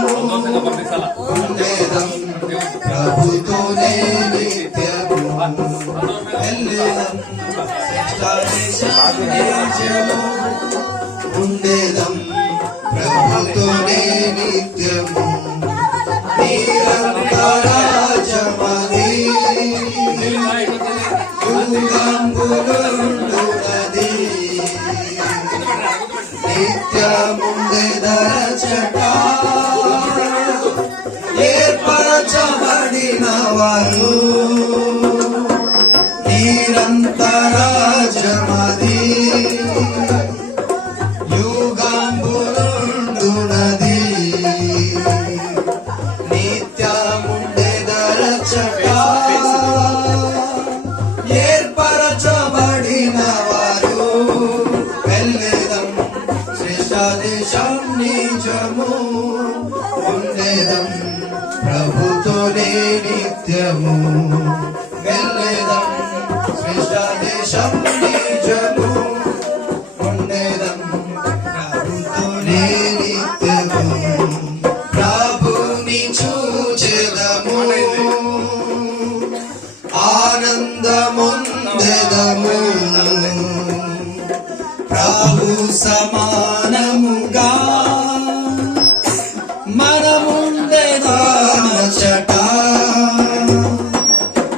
నిజము ఉండేదం ప్రభుతోనే నిత్యము వెళ్ళేదం ఉండేదం ప్రభుతోనే నిత్యము నిరంతరాజమది యుగంబులుండునది నిత్యముండెదరచట ఏర్పరచబడిన వారు నిరంతరాజమది యుగంబులుండునది నిత్యముండెదరచట ఏర్పరచబడిన వారు వెళ్ళేదం శ్రేష్ఠ దేశం నిజము ఉండేదం ప్రభుతోనే నిత్యము వెళ్ళేదం శ్రేష్ఠ దేశం నిజము ఉండేదం ప్రభుతోనే నిత్యము ప్రభుని చూచెదము ఆనందముందెదము ప్రభు సమానముగా మనముండెదమచట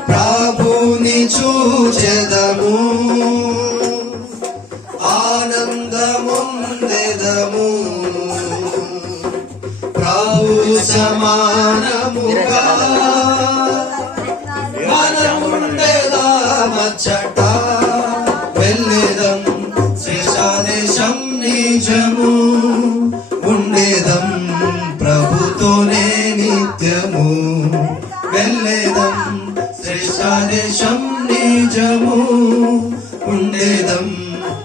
ప్రభుని చూచెదము ఆనందముందెదము ప్రభు సమానముగా మనముండెదమచట వెళ్ళేదం శేషాదేశం నిజము ఉండేదం ప్రభుతోనే నిత్యము వెళ్ళేదం శ్రేష్ఠాదేశం నిజము ఉండేదం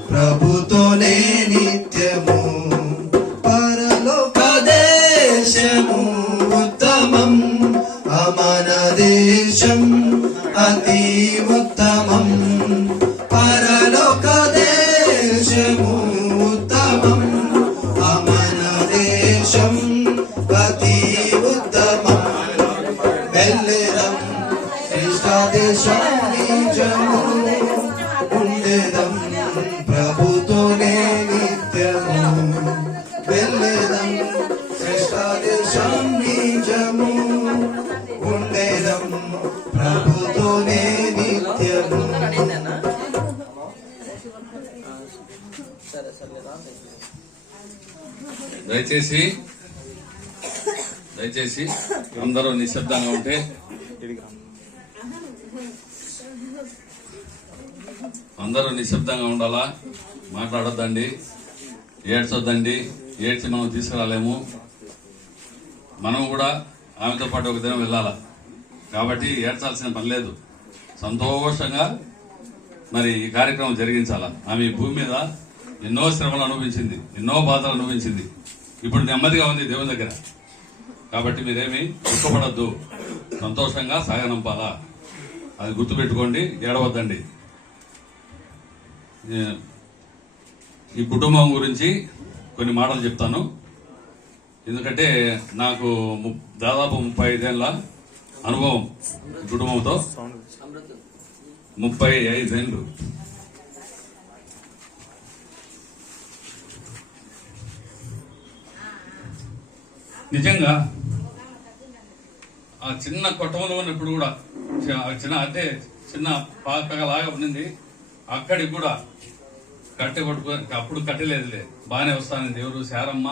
ప్రభుతోనే నిత్యము పరలోక దేశము ఉత్తమం అమన దేశం అతి ఉత్తమం పరలోక దేశము ఉత్తమం అమన దేశం అతి ఉత్తమం వెళ్ళేదం శ్రేష్ఠ దేశం నిజము ఉండేదం ప్రభుతోనే నిత్యము వెళ్ళేదం శ్రేష్ఠ దేశం నిజము ఉండేదం ప్రభుతోనే నిత్యము. దయచేసి అందరూ నిశ్శబ్దంగా ఉంటే అందరూ నిశ్శబ్దంగా ఉండాలా, మాట్లాడొద్దండి, ఏడ్చొద్దండి. ఏడ్చి మనం తీసుకురాలేము. మనం కూడా ఆమెతో పాటు ఒక దినం వెళ్ళాలా. కాబట్టి ఏడ్చాల్సిన పని లేదు. సంతోషంగా మరి ఈ కార్యక్రమం జరిగించాలా. ఆమె ఈ భూమి మీద ఎన్నో శ్రమలు అనుభవించింది, ఎన్నో బాధలు అనుభవించింది. ఇప్పుడు నెమ్మదిగా ఉంది దేవుని దగ్గర. కాబట్టి మీరేమి దుఃఖపడద్దు, సంతోషంగా సాగనంపాలా. అది గుర్తుపెట్టుకోండి, ఏడవద్దండి. ఈ కుటుంబం గురించి కొన్ని మాటలు చెప్తాను. ఎందుకంటే నాకు దాదాపు 35 ఏళ్ళ అనుభవం ఈ కుటుంబంతో. 35 ఏళ్ళు. నిజంగా ఆ చిన్న కొట్టంలో ఉన్నప్పుడు కూడా చిన్న పాకలాగా ఉండింది. అక్కడికి కూడా కట్టె కొట్టుకొని, అప్పుడు కట్టెలేదులే, బాగానే వస్తాను. దేవుడు శారమ్మ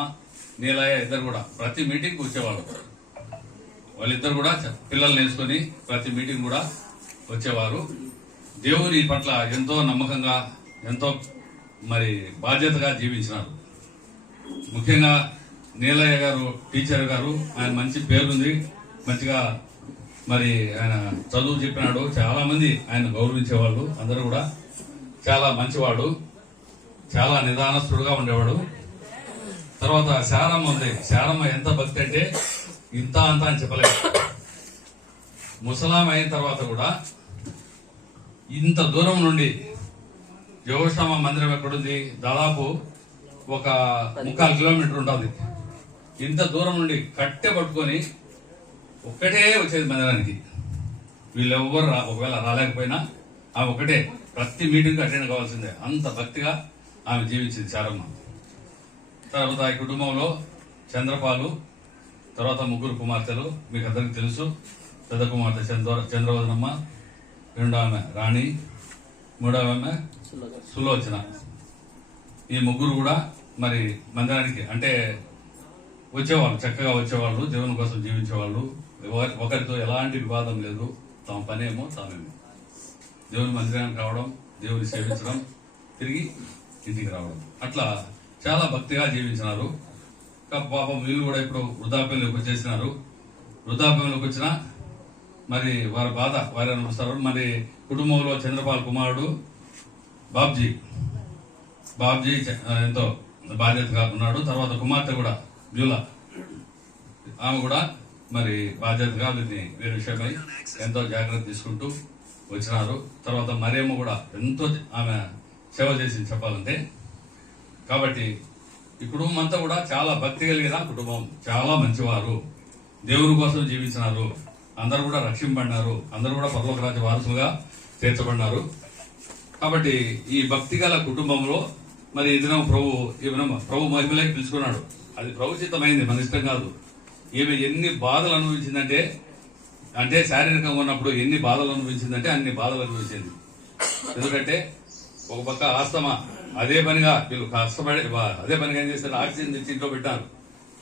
నీలయ్య ఇద్దరు కూడా ప్రతి మీటింగ్కి వచ్చేవాళ్ళు. వాళ్ళిద్దరు కూడా పిల్లల్ని వేసుకొని ప్రతి మీటింగ్ కూడా వచ్చేవారు. దేవుని పట్ల ఎంతో నమ్మకంగా, ఎంతో మరి బాధ్యతగా జీవించినారు. ముఖ్యంగా నీలయ్య గారు టీచర్ గారు, ఆయన మంచి పేరుంది, మంచిగా మరి ఆయన చదువు చెప్పినాడు. చాలా మంది ఆయన గౌరవించేవాళ్ళు. అందరూ కూడా చాలా మంచివాడు, చాలా నిదానస్తుడుగా ఉండేవాడు. తర్వాత శారమ్మ ఉంది. శారమ్మ ఎంత భక్తి అంటే ఇంత అంత అని చెప్పలేదు. ముసలాం అయిన తర్వాత కూడా ఇంత దూరం నుండి యోగక్షేమ మందిరం ఎక్కడుంది? దాదాపు ఒక 3/4 కిలోమీటర్ ఉంటుంది. ఇంత దూరం నుండి కట్టె పట్టుకొని ఒక్కటే వచ్చేది మందిరానికి. వీళ్ళెవ్వరు ఒకవేళ రాలేకపోయినా ఆమె ఒకటే ప్రతి మీటింగ్ అటెండ్ కావాల్సిందే. అంత భక్తిగా ఆమె జీవించింది చారమ్మ. తర్వాత ఈ కుటుంబంలో చంద్రపాలు, తర్వాత ముగ్గురు కుమార్తెలు మీకు అందరికి తెలుసు. పెద్ద కుమార్తె చంద్రవదనమ్మ, రెండో ఆమె రాణి, మూడవ ఆమె సులోచన. ఈ ముగ్గురు కూడా మరి మందిరానికి అంటే వచ్చేవాళ్ళు, చక్కగా వచ్చేవాళ్ళు, దేవుని కోసం జీవించేవాళ్ళు. ఒకరితో ఎలాంటి వివాదం లేదు. తమ పనేమో తామేమో దేవుని మందిరానికి రావడం, దేవుని సేవించడం, తిరిగి ఇంటికి రావడం, అట్లా చాలా భక్తిగా జీవించినారు. పాపం వీళ్ళు కూడా ఇప్పుడు వృద్ధాప్యంలోకి వచ్చేసినారు. వృద్ధాప్యంలోకి వచ్చినా మరి వారి బాధ వారి అనుభవిస్తారు. మరి కుటుంబంలో చంద్రపాల్ కుమారుడు బాబ్జీ ఎంతో బాధ్యతగా ఉన్నాడు. తర్వాత కుమార్తె కూడా బ్యూలా, ఆమె కూడా మరి బాధ్యతగా వీరి విషయమై ఎంతో జాగ్రత్త తీసుకుంటూ వచ్చినారు. తర్వాత మరియమ్మ కూడా ఎంతో ఆమె సేవ చేసింది చెప్పాలంటే. కాబట్టి ఈ కుటుంబం అంతా కూడా చాలా భక్తి కలిగిన కుటుంబం, చాలా మంచివారు, దేవుని కోసం జీవించినారు. అందరూ కూడా రక్షింపబడినారు, అందరూ కూడా పరలోక రాజ్య వారసులుగా తీర్చబడినారు. కాబట్టి ఈ భక్తి గల కుటుంబంలో మరి ఇదిన ప్రభు మహిమలోకి పిలుచుకున్నాడు. అది ప్రభు చిత్తమైంది, మన ఇష్టం కాదు. ఈమె ఎన్ని బాధలు అనుభవించిందంటే, అంటే శారీరకంగా ఉన్నప్పుడు ఎన్ని బాధలు అనుభవించిందంటే అన్ని బాధలు అనుభవించింది. ఎందుకంటే ఒక పక్క ఆస్తమా, అదే పనిగా వీళ్ళు కష్టపడి అదే పనిగా ఏం చేస్తారు, ఆక్సిజన్ తెచ్చి ఇంట్లో పెట్టారు,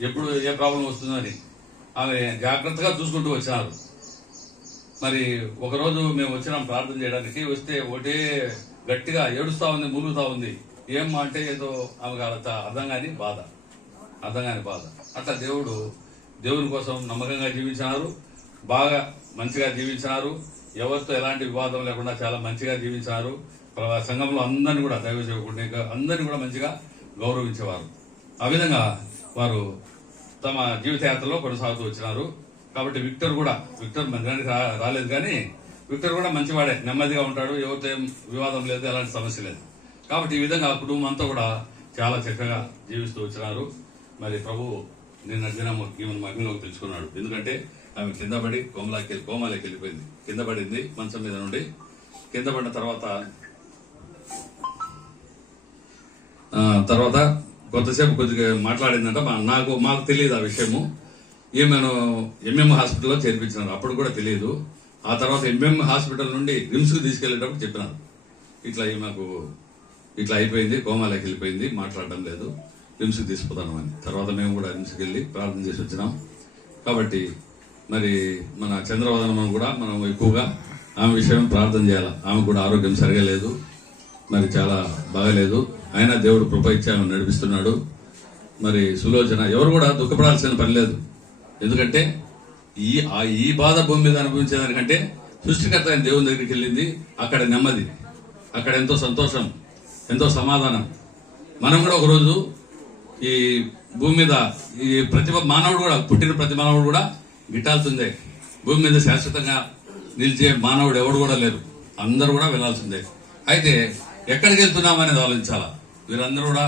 ఎప్పుడు ఏ ప్రాబ్లం వస్తుందని ఆమె జాగ్రత్తగా చూసుకుంటూ వచ్చినారు. మరి ఒకరోజు మేము వచ్చినాం ప్రార్థన చేయడానికి. వస్తే ఒకటే గట్టిగా ఏడుస్తా ఉంది, మూలుగుతా ఉంది. ఏం అంటే ఏదో ఆమెకు అర్థం కాని బాధ. అట్లా దేవుని కోసం నమ్మకంగా జీవించినారు, బాగా మంచిగా జీవించినారు. ఎవరితో ఎలాంటి వివాదం లేకుండా చాలా మంచిగా జీవించినారు. సంఘంలో అందరినీ కూడా దైవ సేవకుడిని అందరినీ కూడా మంచిగా గౌరవించేవారు. ఆ విధంగా వారు తమ జీవితయాత్రలో కొనసాగుతూ వచ్చినారు. కాబట్టి విక్టర్ మందిరానికి రాలేదు, కానీ విక్టర్ కూడా మంచివాడే, నెమ్మదిగా ఉంటాడు, ఎవరితో ఏం వివాదం లేదు, ఎలాంటి సమస్య లేదు. కాబట్టి ఈ విధంగా కుటుంబం అంతా కూడా చాలా చక్కగా జీవిస్తూ వచ్చినారు. మరి ప్రభు నిన్న దినం ఈమెను మహిమలోకి తెలుసుకున్నాడు. ఎందుకంటే ఆమె కింద పడి కోమాలోకి వెళ్ళిపోయింది. కింద పడింది మంచం మీద నుండి. కింద పడిన తర్వాత కొంతసేపు కొద్దిగా మాట్లాడిందంట. మాకు తెలియదు ఆ విషయము. ఈమెను ఎంఎం హాస్పిటల్లో చేర్పించినారు, అప్పుడు కూడా తెలియదు. ఆ తర్వాత ఎంఎం హాస్పిటల్ నుండి రిమ్స్ కు తీసుకెళ్లేటప్పుడు చెప్పినారు, ఈమెకు ఇట్లా అయిపోయింది, కోమాలోకి వెళ్ళిపోయింది, మాట్లాడడం లేదు, రిమ్స్ కు తీసుకుపోతాను అని. తర్వాత మేము కూడా రిమ్స్కి వెళ్ళి ప్రార్థన చేసి వచ్చినాం. కాబట్టి మరి మన చంద్రవదనం కూడా మనం ఎక్కువగా ఆమె విషయం ప్రార్థన చేయాలి. ఆమె కూడా ఆరోగ్యం సరిగా లేదు, మరి చాలా బాగలేదు. అయినా దేవుడు కృప ఇచ్చి ఆమె నడిపిస్తున్నాడు. మరి సులోచన ఎవరు కూడా దుఃఖపడాల్సిన పని లేదు. ఎందుకంటే ఈ బాధ భూమి మీద అనుభవించేదానికంటే సృష్టికర్త అయిన దేవుని దగ్గరికి వెళ్ళింది. అక్కడ నెమ్మది, అక్కడ ఎంతో సంతోషం, ఎంతో సమాధానం. మనం కూడా ఒకరోజు ఈ భూమి మీద ఈ పుట్టిన ప్రతి మానవుడు కూడా గిట్టాల్సిందే. భూమి మీద శాశ్వతంగా నిలిచే మానవుడు ఎవడు కూడా లేరు, అందరూ కూడా వెళ్లాల్సిందే. అయితే ఎక్కడికి వెళ్తున్నామనేది ఆలోచించాలా. వీరందరూ కూడా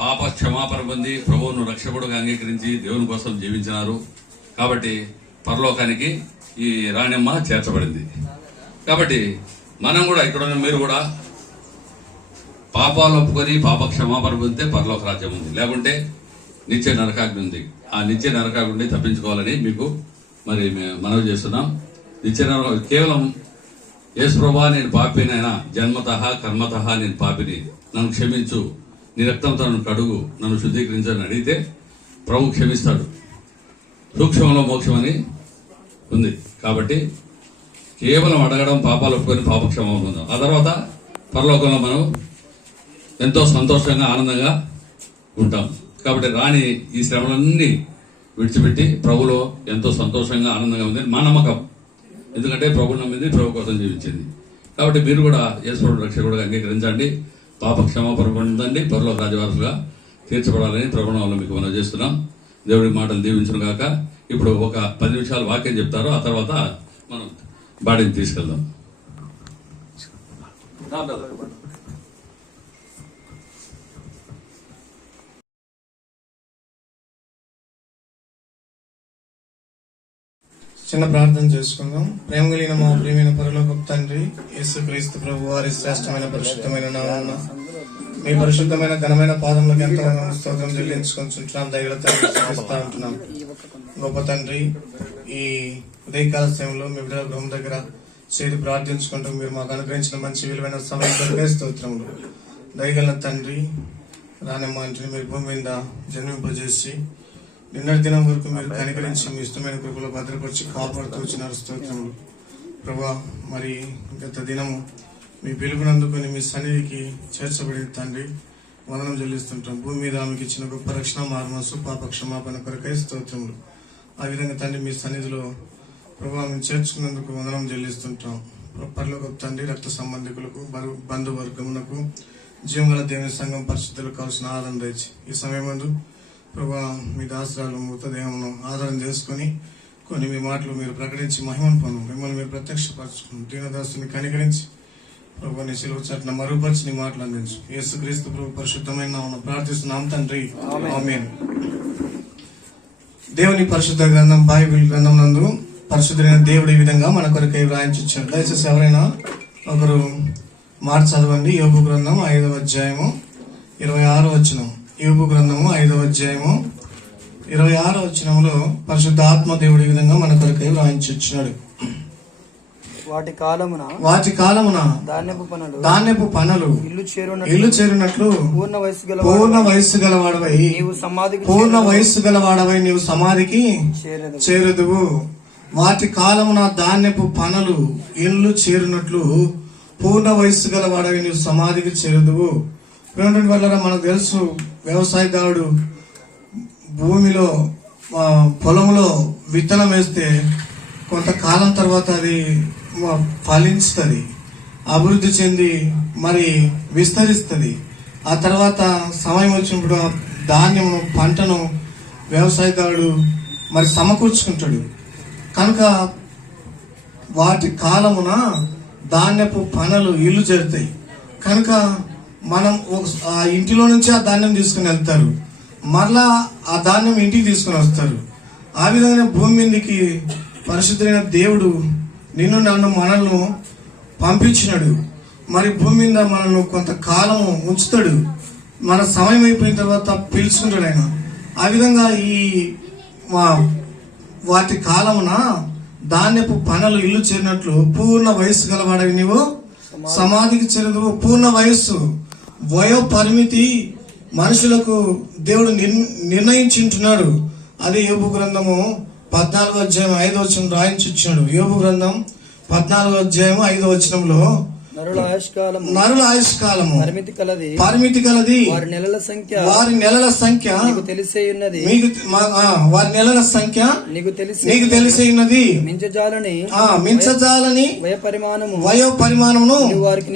పాప క్షమాపణ పొంది ప్రభువును రక్షకుడుగా అంగీకరించి దేవుని కోసం జీవించినారు. కాబట్టి పరలోకానికి ఈ రాణిమ్మ చేర్చబడింది. కాబట్టి మనం కూడా ఇక్కడ మీరు కూడా పాపాలు ఒప్పుకొని పాప క్షమాపణ పొందితే పరలోక రాజ్యం ఉంది, లేకుంటే నిత్య నరకాగ్ని ఉంది. ఆ నిత్య నరకాగ్ని నుండి తప్పించుకోవాలని మీకు మరి మనవి చేస్తున్నాం. నిత్య నరకం కేవలం యేసు ప్రభువా, నేను పాపినైనా జన్మతః కర్మతః నేను పాపిని, నన్ను క్షమించు, నీ రక్తంతో నన్ను కడుగు, నన్ను శుద్ధీకరించని అడిగితే ప్రభు క్షమిస్తాడు. సూక్ష్మంలో మోక్షం అని ఉంది. కాబట్టి కేవలం అడగడం, పాపాలు ఒప్పుకొని పాపక్షేమం పొందాం. ఆ తర్వాత పరలోకంలో మనం ఎంతో సంతోషంగా ఆనందంగా ఉంటాం. కాబట్టి రాణి ఈ శ్రమలన్నీ విడిచిపెట్టి ప్రభులో ఎంతో సంతోషంగా ఆనందంగా ఉంది మా నమ్మకం. ఎందుకంటే ప్రభు నమ్మింది, ప్రభు కోసం జీవించింది. కాబట్టి మీరు కూడా యేసుప్రభువు రక్షకుడుగా అంగీకరించండి, పాప క్షమాపణ పొందండి, పరలోక రాజవారసులుగా తీర్చబడాలని ప్రభునామములో మీకు మనం చేస్తున్నాం. దేవుడి మాటలు దీవించును గాక. ఇప్పుడు ఒక 10 నిమిషాలు వాక్యం చెప్తారు, ఆ తర్వాత మనం బాడీని తీసుకెళ్దాం. చిన్న ప్రార్థన చేసుకుందాం. ప్రేమ కలిగిన మా ప్రియమైన పరలోకపు తండ్రి యేసుక్రీస్తు ప్రభు వారి శ్రేష్టమైన పరిశుద్ధమైన నామమున మీ పరిశుద్ధమైన ఘనమైన పాదములకు ఎంతో స్తోత్రం చెల్లించుకుంటున్నాం. దైవత ఉంటున్నాం. గొప్ప తండ్రి, ఈ ఉదయకాల సమయంలో మీ బిడ్డల గృహం దగ్గర చేరి ప్రార్థించుకుంటూ మీరు మాకు అనుగ్రహించిన మంచి విలువైన సమయం కొరకే స్తోత్రములు. దయగల తండ్రి, రానమ్మ అంటే మీరు భూమి మీద జన్మింపజేసి నిన్నటి దినం వరకు మీరు కనికరించి మీ ఇష్టమైన కృపలో భద్రపరిచి కాపాడుతూ వచ్చినారు. స్తోత్రములు ప్రభా. మరి గత దినము మీ పిలుపునందుకొని మీ సన్నిధికి చేర్చబడి తండ్రి వందనం చెల్లిస్తుంటాం. భూమి మీద మీకు ఇచ్చిన గొప్ప రక్షణ మార్మసు పాప క్షమాపణ కొరకై స్తోత్రములు. ఆ విధంగా తండ్రి మీ సన్నిధిలో ప్రభావ మేము చేర్చుకున్నందుకు వందనం చెల్లిస్తుంటాం. పరలోకపు తండ్రి, రక్త సంబంధికులకు బంధువర్గమునకు జీవగల దేవుని సంఘం పరిశుద్ధులకు కావాల్సిన ఆదరణ తెచ్చి ఈ సమయం ముందు ప్రభా మీ దాసరాలు మృతదేహమును ఆధారం చేసుకుని కొన్ని మీ మాటలు మీరు ప్రకటించి మహిమను పొందు మిమ్మల్ని మీరు ప్రత్యక్షపరచుకుని దీనదాసుని కనికరించి ప్రభు నీ సిలువ చాటున మరుగుపరిచి నీ మాటలు అందించు. యేసుక్రీస్తు ప్రభు పరిశుద్ధమైన నామమున ప్రార్థిస్తున్నాం తండ్రి, ఆమేన్. దేవుని పరిశుద్ధ గ్రంథం బైబిల్ గ్రంథం నందు పరిశుద్ధమైన దేవుడు ఈ విధంగా మన కొరకై వ్రాయించారు. దయచేసి ఎవరైనా ఒకరు మాట చదవండి. యోబు గ్రంథం 5వ అధ్యాయము 26వ వచనం. యోబు గ్రంథము 5వ అధ్యాయము 26వ వచనంలో పరిశుద్ధ ఆత్మ దేవుడు ఈ విధంగా మన కొరకై వ్రాయించాడు. వాటి కాలమున ధాన్యపు పనులు ఇల్లు చేరినట్లు పూర్ణ వయస్సు గలవాడవై నీవు సమాధికి చేరుదువు. వాటి కాలమున ధాన్యపు పనులు ఇల్లు చేరినట్లు పూర్ణ వయస్సు గలవాడవై నీవు సమాధికి చేరుదువు. వల్ల మనకు తెలుసు, వ్యవసాయదారుడు భూమిలో పొలంలో విత్తనం వేస్తే కొంతకాలం తర్వాత అది ఫలించుతుంది, అభివృద్ధి చెంది మరి విస్తరిస్తుంది. ఆ తర్వాత సమయం వచ్చినప్పుడు ఆ ధాన్యము పంటను వ్యవసాయదారుడు మరి సమకూర్చుకుంటాడు. కనుక వాటి కాలమున ధాన్యపు పనులు ఇల్లు చేరుతాయి. కనుక మనం ఆ ఇంటిలో నుంచి ఆ ధాన్యం తీసుకుని వెళ్తారు, మరలా ఆ ధాన్యం ఇంటికి తీసుకుని వస్తారు. ఆ విధంగా భూమి మీదకి పరిశుద్ధమైన దేవుడు నిన్ను నన్ను మనల్ని పంపించినాడు. మరి భూమి మీద మనల్ని కొంతకాలము ఉంచుతాడు, మన సమయం అయిపోయిన తర్వాత పిలుచుకుంటాడు ఆయన. ఆ విధంగా ఈ వాటి కాలమున ధాన్యపు పనులు ఇల్లు చేరినట్లు పూర్ణ వయస్సు గలవాడవి నీవు సమాధికి చేరదు. పూర్ణ వయస్సు, వయో పరిమితి మనుషులకు దేవుడు నిర్ణయించుంటున్నాడు. అదే యోబు గ్రంథము 14వ అధ్యాయం 5వ వచనం రాయించున్నాడు. యోబు గ్రంథం 14వ అధ్యాయం 5వ వచనంలో నరుల ఆయుష్కాలము పరిమితి కలది, వారి నెలల సంఖ్య నీకు తెలిసే ఉన్నది, వారి నెలల సంఖ్య నీకు తెలిసే ఉన్నది. మించజాలని వయో పరిమాణమును వారికి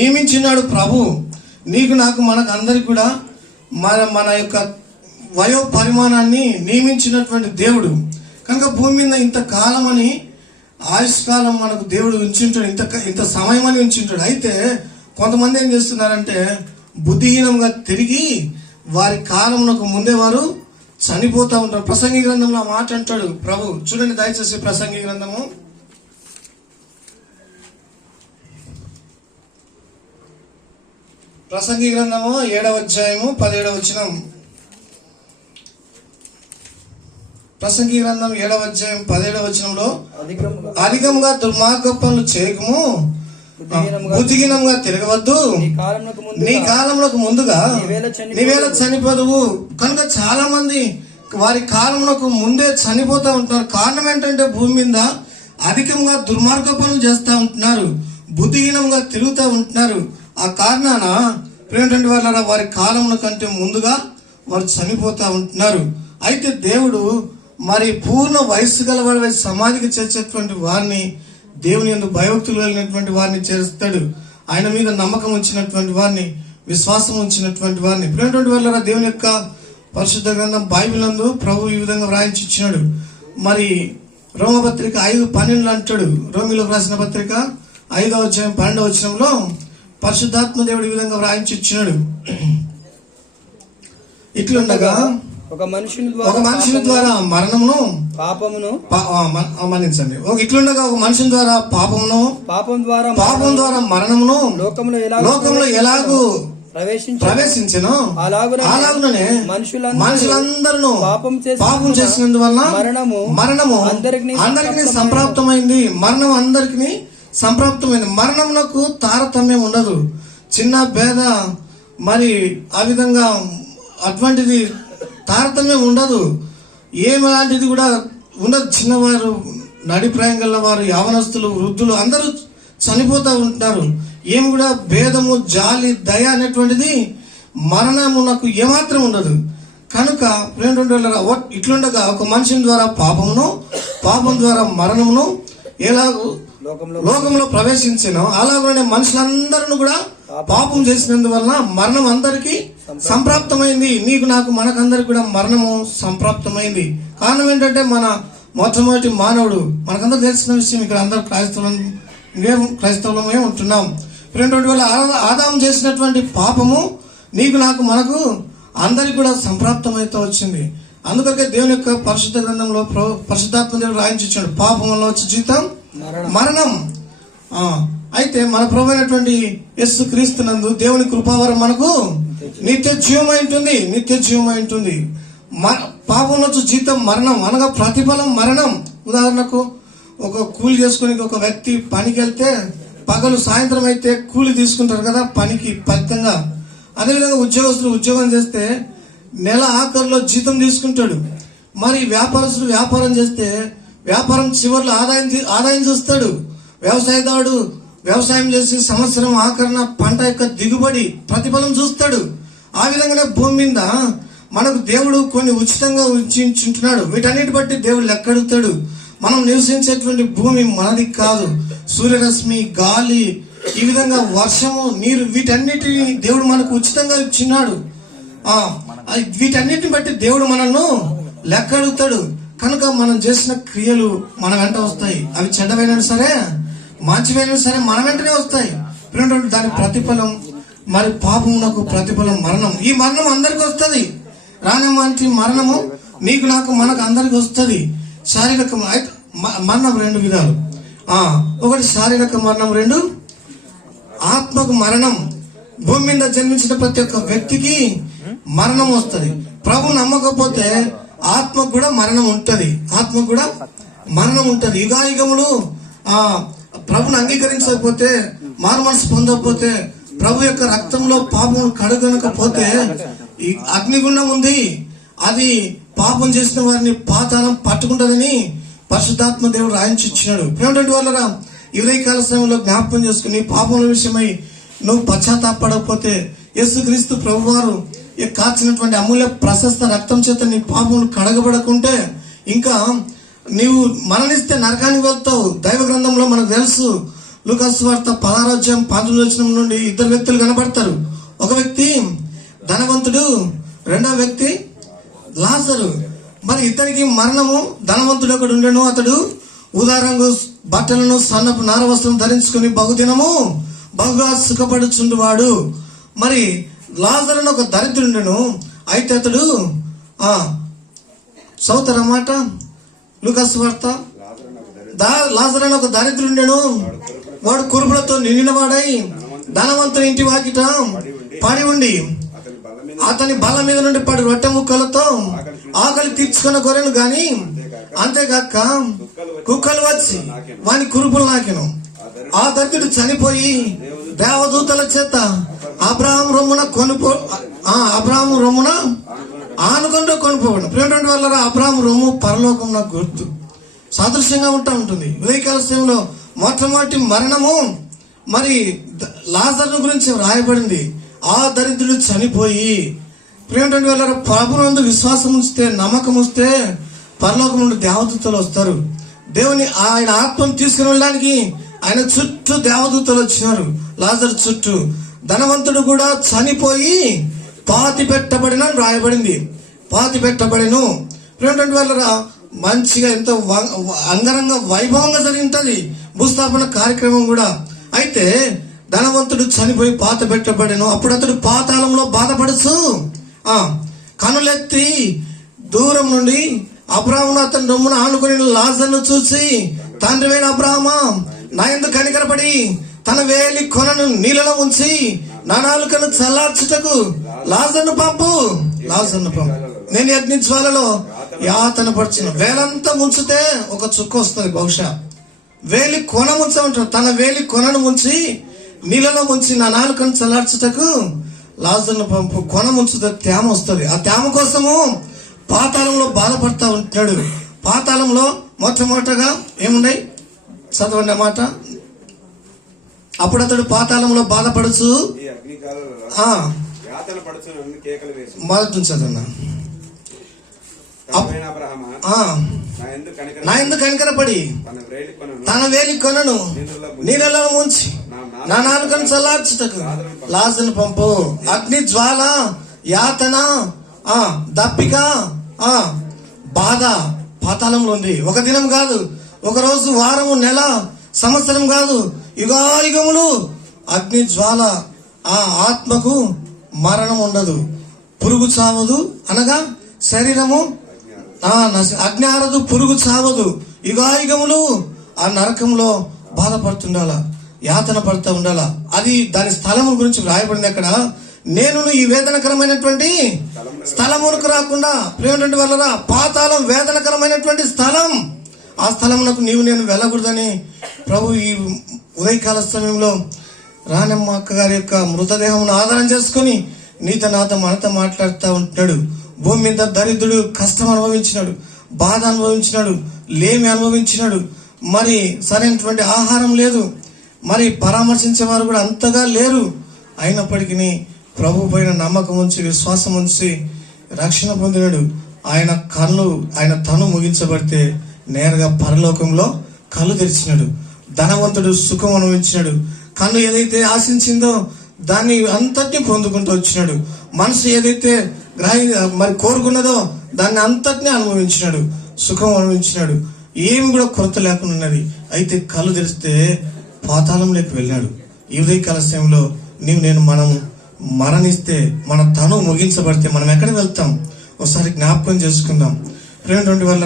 నియమించినాడు ప్రభు. నీకు నాకు మనకు అందరికి కూడా మన యొక్క వయో పరిమాణాన్ని నియమించినటువంటి దేవుడు. కనుక భూమి మీద ఇంత కాలం అని ఆయుష్కాలం మనకు దేవుడు ఉంచుంటాడు, ఇంత సమయం అని ఉంచుంటాడు. అయితే కొంతమంది ఏం చేస్తున్నారంటే బుద్ధిహీనంగా తిరిగి వారి కాలమునకు ముందే వారు చనిపోతూ ఉంటారు. ప్రసంగి గ్రంథంలో ఆ మాట అంటాడు ప్రభు. చూడండి దయచేసి ప్రసంగి గ్రంథము 7వ అధ్యాయము 17వ వచనం. ప్రసంగి గ్రంథం 7వ అధ్యాయం 17వ వచనంలో అధికముగా దుర్మార్గ పనులు చేయకము, బుద్ధిహీనంగా తిరగవద్దు, నీ కాలమునకు ముందుగా నీవేళ చనిపోదువు. కనుక చాలా మంది వారి కాలమునకు ముందే చనిపోతూ ఉంటున్నారు. కారణం ఏంటంటే భూమి మీద అధికంగా దుర్మార్గ పనులు చేస్తూ ఉంటున్నారు, బుద్ధిహీనంగా తిరుగుతూ ఉంటున్నారు. ఆ కారణాన ప్రేమటువంటి వాళ్ళ వారి కాలమున కంటే ముందుగా వారు చనిపోతూ ఉంటున్నారు. అయితే దేవుడు మరి పూర్ణ వయస్సు గల వారి సమాధికి చేర్చేటువంటి వారిని, దేవుని యందు భయభక్తులు కలిగినటువంటి వారిని చేరుస్తాడు. ఆయన మీద నమ్మకం ఉంచినటువంటి వారిని, విశ్వాసం ఉంచినటువంటి వారిని. ప్రేమటువంటి వాళ్ళ దేవుని యొక్క పరిశుద్ధ గ్రంథం బైబిల్ నందు ప్రభు ఈ విధంగా వ్రాయించి ఇచ్చినాడు. మరి రోమపత్రిక 5:12 అంటాడు. రోమిలకు రాసిన పత్రిక 5వ అధ్యాయం 12వ వచనంలో పరిశుద్ధాత్మ దేవుడు ఈ విధంగా వ్రాయించి ఇచ్చినాడు. ఇట్లుండగా ఒక మనుషుని ద్వారా మరణమును పాపమును మన్నించండి. ఇట్లుండగా ఒక మనుషుని ద్వారా పాపం ద్వారా మరణమును లోకంలో ఎలాగూ ప్రవేశించెను అలాగుననే మనుషులందరూ పాపం చేసినందువల్ల మరణము అందరికి సంప్రాప్తమైంది. మరణమునకు తారతమ్యం ఉండదు, చిన్న భేద మరి ఆ విధంగా అటువంటిది తారతమ్యం ఉండదు, ఏమలాంటిది కూడా ఉండదు. చిన్నవారు, నడిప్రాయం గల వారు, యవనస్తులు, వృద్ధులు అందరూ చనిపోతూ ఉంటారు. ఏమి కూడా భేదము, జాలి, దయ అనేటువంటిది మరణమునకు ఏమాత్రం ఉండదు. కనుక ఇట్లుండగా ఒక మనిషిని ద్వారా పాపం ద్వారా మరణమును ఎలాగూ లోకంలో ప్రవేశించాను అలాగనే మనుషులందరూ కూడా పాపం చేసినందువలన మరణం అందరికీ సంప్రాప్తమైంది. నీకు నాకు మనకందరికి కూడా మరణము సంప్రాప్తమైంది. కారణం ఏంటంటే మన మొట్టమొదటి మానవుడు, మనకందరూ తెలిసిన విషయం, ఇక్కడ అందరూ క్రైస్తవులమే ఉంటున్నాం. 2000 ఆదాము చేసినటువంటి పాపము నీకు నాకు మనకు అందరికి కూడా సంప్రాప్తమైతే వచ్చింది. అందుకొరకే దేవుని యొక్క పరిశుద్ధ గ్రంథంలో పరిశుద్ధాత్మ దేవుడు రాయించాడు, పాపం వల్ల వచ్చే జీవితం మరణం. అయితే మన ప్రభు అయినటువంటి యేసు క్రీస్తునందు దేవుని కృపావరం మనకు నిత్య జీవమై ఉంటుంది. పాపంలో వచ్చే జీవితం మరణం, అనగా ప్రతిఫలం మరణం. ఉదాహరణకు ఒక కూలి చేసుకుని ఒక వ్యక్తి పనికి వెళ్తే పగలు సాయంత్రం అయితే కూలి తీసుకుంటారు కదా పనికి ఫలితంగా. అదేవిధంగా ఉద్యోగస్తులు ఉద్యోగం చేస్తే నెల ఆఖరిలో జీతం తీసుకుంటాడు. మరి వ్యాపారస్తుడు వ్యాపారం చేస్తే వ్యాపారం చివరిలో ఆదాయం చూస్తాడు. వ్యవసాయదారుడు వ్యవసాయం చేసి సంవత్సరం ఆఖరణ పంట యొక్క దిగుబడి ప్రతిఫలం చూస్తాడు. ఆ విధంగానే భూమి మీద మనకు దేవుడు కొన్ని ఉచితంగా ఉంచుంటున్నాడు. వీటన్నిటి బట్టి దేవుడు లెక్కడుతాడు. మనం నివసించేటువంటి భూమి మనది కాదు. సూర్యరశ్మి, గాలి, ఈ విధంగా వర్షము, నీరు, వీటన్నిటిని దేవుడు మనకు ఉచితంగా ఇచ్చినాడు. వీటన్నిటిని బట్టి దేవుడు మనల్ని లెక్కడుతాడు. కనుక మనం చేసిన క్రియలు మన వెంట వస్తాయి. అవి చెడ్డవైనా సరే మంచివైనా సరే మన వెంటనే వస్తాయి. దాని ప్రతిఫలం మరి పాపమునకు ప్రతిఫలం మరణం. ఈ మరణం అందరికి వస్తుంది. రానమంటి మరణము నీకు నాకు మనకు అందరికి వస్తుంది. శారీరక మరణం 2 విధాలు. ఒకటి శారీరక మరణం, 2 ఆత్మకు మరణం. భూమి మీద జన్మించిన ప్రతి ఒక్క వ్యక్తికి మరణం వస్తుంది. ప్రభు నమ్మకపోతే ఆత్మకు కూడా మరణం ఉంటది. యుగాయుగములు ప్రభుని అంగీకరించకపోతే, మారు మనసు పొందకపోతే, ప్రభు యొక్క రక్తంలో పాపం కడగనకపోతే ఈ అగ్నిగుండం ఉంది, అది పాపం చేసిన వారిని పాతాళం పట్టుకుంటుందని పరిశుద్ధాత్మ దేవుడు రాయించి ఇచ్చినాడు. వాళ్ళరా ఈ ఉదయకాల సమయంలో జ్ఞాపకం చేసుకుని పాపముల విషయమై నువ్వు పశ్చాత్తాపడకపోతే యేసుక్రీస్తు ప్రభు వారు కాచినటువంటి అమూల్య ప్రశస్త రక్తం చేత నీ పాపములు కడగబడకుంటే ఇంకా నీవు మరణిస్తే నరకానికి వెళ్తావు. దైవ గ్రంథంలో మనకు తెలుసు, లూకాసు వార్త 16:19 నుండి 2 వ్యక్తులు కనబడతారు. ఒక వ్యక్తి ధనవంతుడు, రెండవ వ్యక్తి లాజరు. మరి ఇద్దరికి మరణము. ధనవంతుడు ఒకడు ఉండెను, అతడు ఉదారంగు బట్టలను సన్నపు నార వస్త్రం ధరించుకుని బహుదినము బహుగా సుఖపడుచుండువాడు. మరి లాజరు ఒక దరిద్రుండెను, అయితే అతడు చదువుతారన్నమాట లూకాసు వార్త. లాజరు ఒక దరిద్రుండెను, వాడు కురుపులతో నిండినవాడై ధనవంతుని ఇంటి వాకిట పడి ఉండి అతని బల్ల మీద నుండి పడి రొట్టె ముక్కలతో ఆకలి తీర్చుకున్న గొర్రెను గాని, అంతేగాక కుక్కలు వచ్చి వాని కురుపులు నాకెను. ఆ దరిద్రుడు చనిపోయి దేవదూతల చేత అబ్రహాము రొమ్మున ఆనుకుంటూ కొనుక్కోబడి. వల్ల అబ్రహాము రొమ్ము పరలోకం నాకు గుర్తు సాదృశ్యంగా ఉంటుంది. ఉదయకాల సమయంలో మొట్టమొదటి మరణము మరి లాజరు గురించి రాయబడింది. ఆ దరిద్రుడు చనిపోయి వాళ్ళ ప్రభునందు విశ్వాసం ఉంచితే, నమ్మకం ఉంచితే పరలోకం నుండి దేవదూతలు వస్తారు. దేవుని ఆయన ఆత్మను తీసుకుని వెళ్ళడానికి ఆయన చుట్టూ దేవదూతలు వచ్చినారు. లాజరు చుట్టూ. ధనవంతుడు కూడా చనిపోయి పాతి పెట్టబడిన రాయబడింది. పాతి పెట్టబడిను. వాళ్ళ మంచిగా ఎంతో అంగరంగ వైభవంగా జరిగింది భూస్థాపన కార్యక్రమం కూడా. అయితే ధనవంతుడు చనిపోయి పాత పెట్టబడెను. అప్పుడు అతడు పాతాళంలో బాధపడుచు కనులెత్తి దూరం నుండి అబ్రాహామును అతని రొమ్మున ఆనుకుని లాజరును చూసి, తండ్రివైన అబ్రాహామా, నా యందు కనికరపడి తన వేలి కొనను నీళ్ళలో ఉంచి నా నాలుకను చల్లార్చుటకు లాజరును పంపు. నేను అగ్ని జ్వాలలో యాతన పడుచును. వేలంతా ముంచితే ఒక చుక్క వస్తుంది బహుశా. వేలి కొన ముంచమంటారు. తన వేలి కొనను ముంచి నీళ్ళలో ముంచి నా నాలుకను చల్లార్చుటకు లాజరును పంపు. కొన ముంచితే తేమ వస్తుంది. ఆ తేమ కోసము పాతాళంలో బాధపడతా ఉంటున్నాడు. పాతాళంలో మొట్టమొదటగా ఏమున్నాయి చదవండి అన్నమాట. అప్పుడు అతడు పాతాళంలో బాధపడుచు మొదటి నుంచి చదవన్నా. నా ఎందుకు కనికరపడి తన వేలి కొనను నీళ్ళలో ముంచి నా నాలుకను చల్లార్చుటకు లాజరును పంపు. అగ్ని జ్వాల, యాతన, దప్పిక, బాధ పాతాళంలో ఉంది. ఒక దినం కాదు, ఒక రోజు, వారము, నెల, సంవత్సరం కాదు, యుగాయుగములు అగ్ని జ్వాల. ఆత్మకు మరణం ఉండదు, పురుగు చావదు, అనగా శరీరము అగ్ని ఆరదు, పురుగు చావదు. యుగాయుగములు ఆ నరకంలో బాధపడుతుండాల, యాతన పడుతూ ఉండాల. అది దాని స్థలము గురించి రాయబడింది అక్కడ. నేను ఈ వేదనకరమైనటువంటి స్థలమునకు రాకుండా, ప్రేమటువంటి వల్ల పాతాళం వేదనకరమైనటువంటి స్థలం, ఆ స్థలమునకు నేను వెళ్ళకూడదని ప్రభు ఈ ఉదయకాల సమయంలో రాణమ్మ అక్క గారి యొక్క మృతదేహమును ఆధారం చేసుకుని నీతో నాతో మనతో మాట్లాడుతూ ఉంటున్నాడు. భూమి మీద దరిద్రుడు కష్టం అనుభవించినాడు, బాధ అనుభవించినాడు, లేమి అనుభవించినాడు. మరి సరైనటువంటి ఆహారం లేదు, మరి పరామర్శించేవారు కూడా అంతగా లేరు. అయినప్పటికీ ప్రభు పైన నమ్మకం ఉంచి, విశ్వాసం ఉంచి రక్షణ పొందినాడు. ఆయన తను ముగించబడితే నేరుగా పరలోకంలో కళ్ళు తెరిచినాడు. ధనవంతుడు సుఖం అనుభవించినాడు. కన్ను ఏదైతే ఆశించిందో దాన్ని అంతటిని పొందుకుంటూ వచ్చినాడు. మనసు ఏదైతే మరి కోరుకున్నదో దాన్ని అంతటిని అనుభవించినాడు, సుఖం అనుభవించినాడు. ఏమి కూడా కొరత లేకుండా ఉన్నది. అయితే కళ్ళు తెరిస్తే పాతాళంలోకి వెళ్ళాడు. ఈ ఉదయకాల సమయంలో మనం మరణిస్తే, మన తను ముగించబడితే మనం ఎక్కడికి వెళ్తాం ఒకసారి జ్ఞాపకం చేసుకుందాం. 2 వల్ల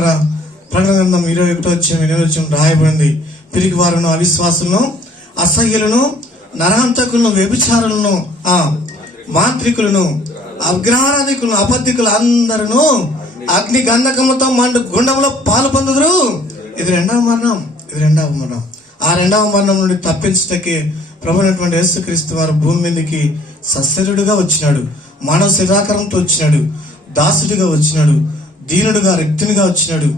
ప్రకటన గ్రంథం 21 రాయబడింది. పిరికి వారును, అవిశ్వాసులను, అసహ్యులను, నరహంతకులను, వ్యభిచారులను, మాంత్రికులను, అగ్రహారాధికులను, అబద్ధికులు అందరూ అగ్ని గంధకముతో మండు గుండంలో పాలు పొందుదురు. ఇది రెండవ మరణం. ఆ రెండవ మరణం నుండి తప్పించటకే ప్రభువైనటువంటి యేసుక్రీస్తు వారు భూమి మీదకి సశరీరుడుగా వచ్చినాడు. మానవ శరీరాకారంతో వచ్చినాడు, దాసుడిగా వచ్చినాడు, దీనుడుగా, రిక్తునిగా వచ్చినాడు.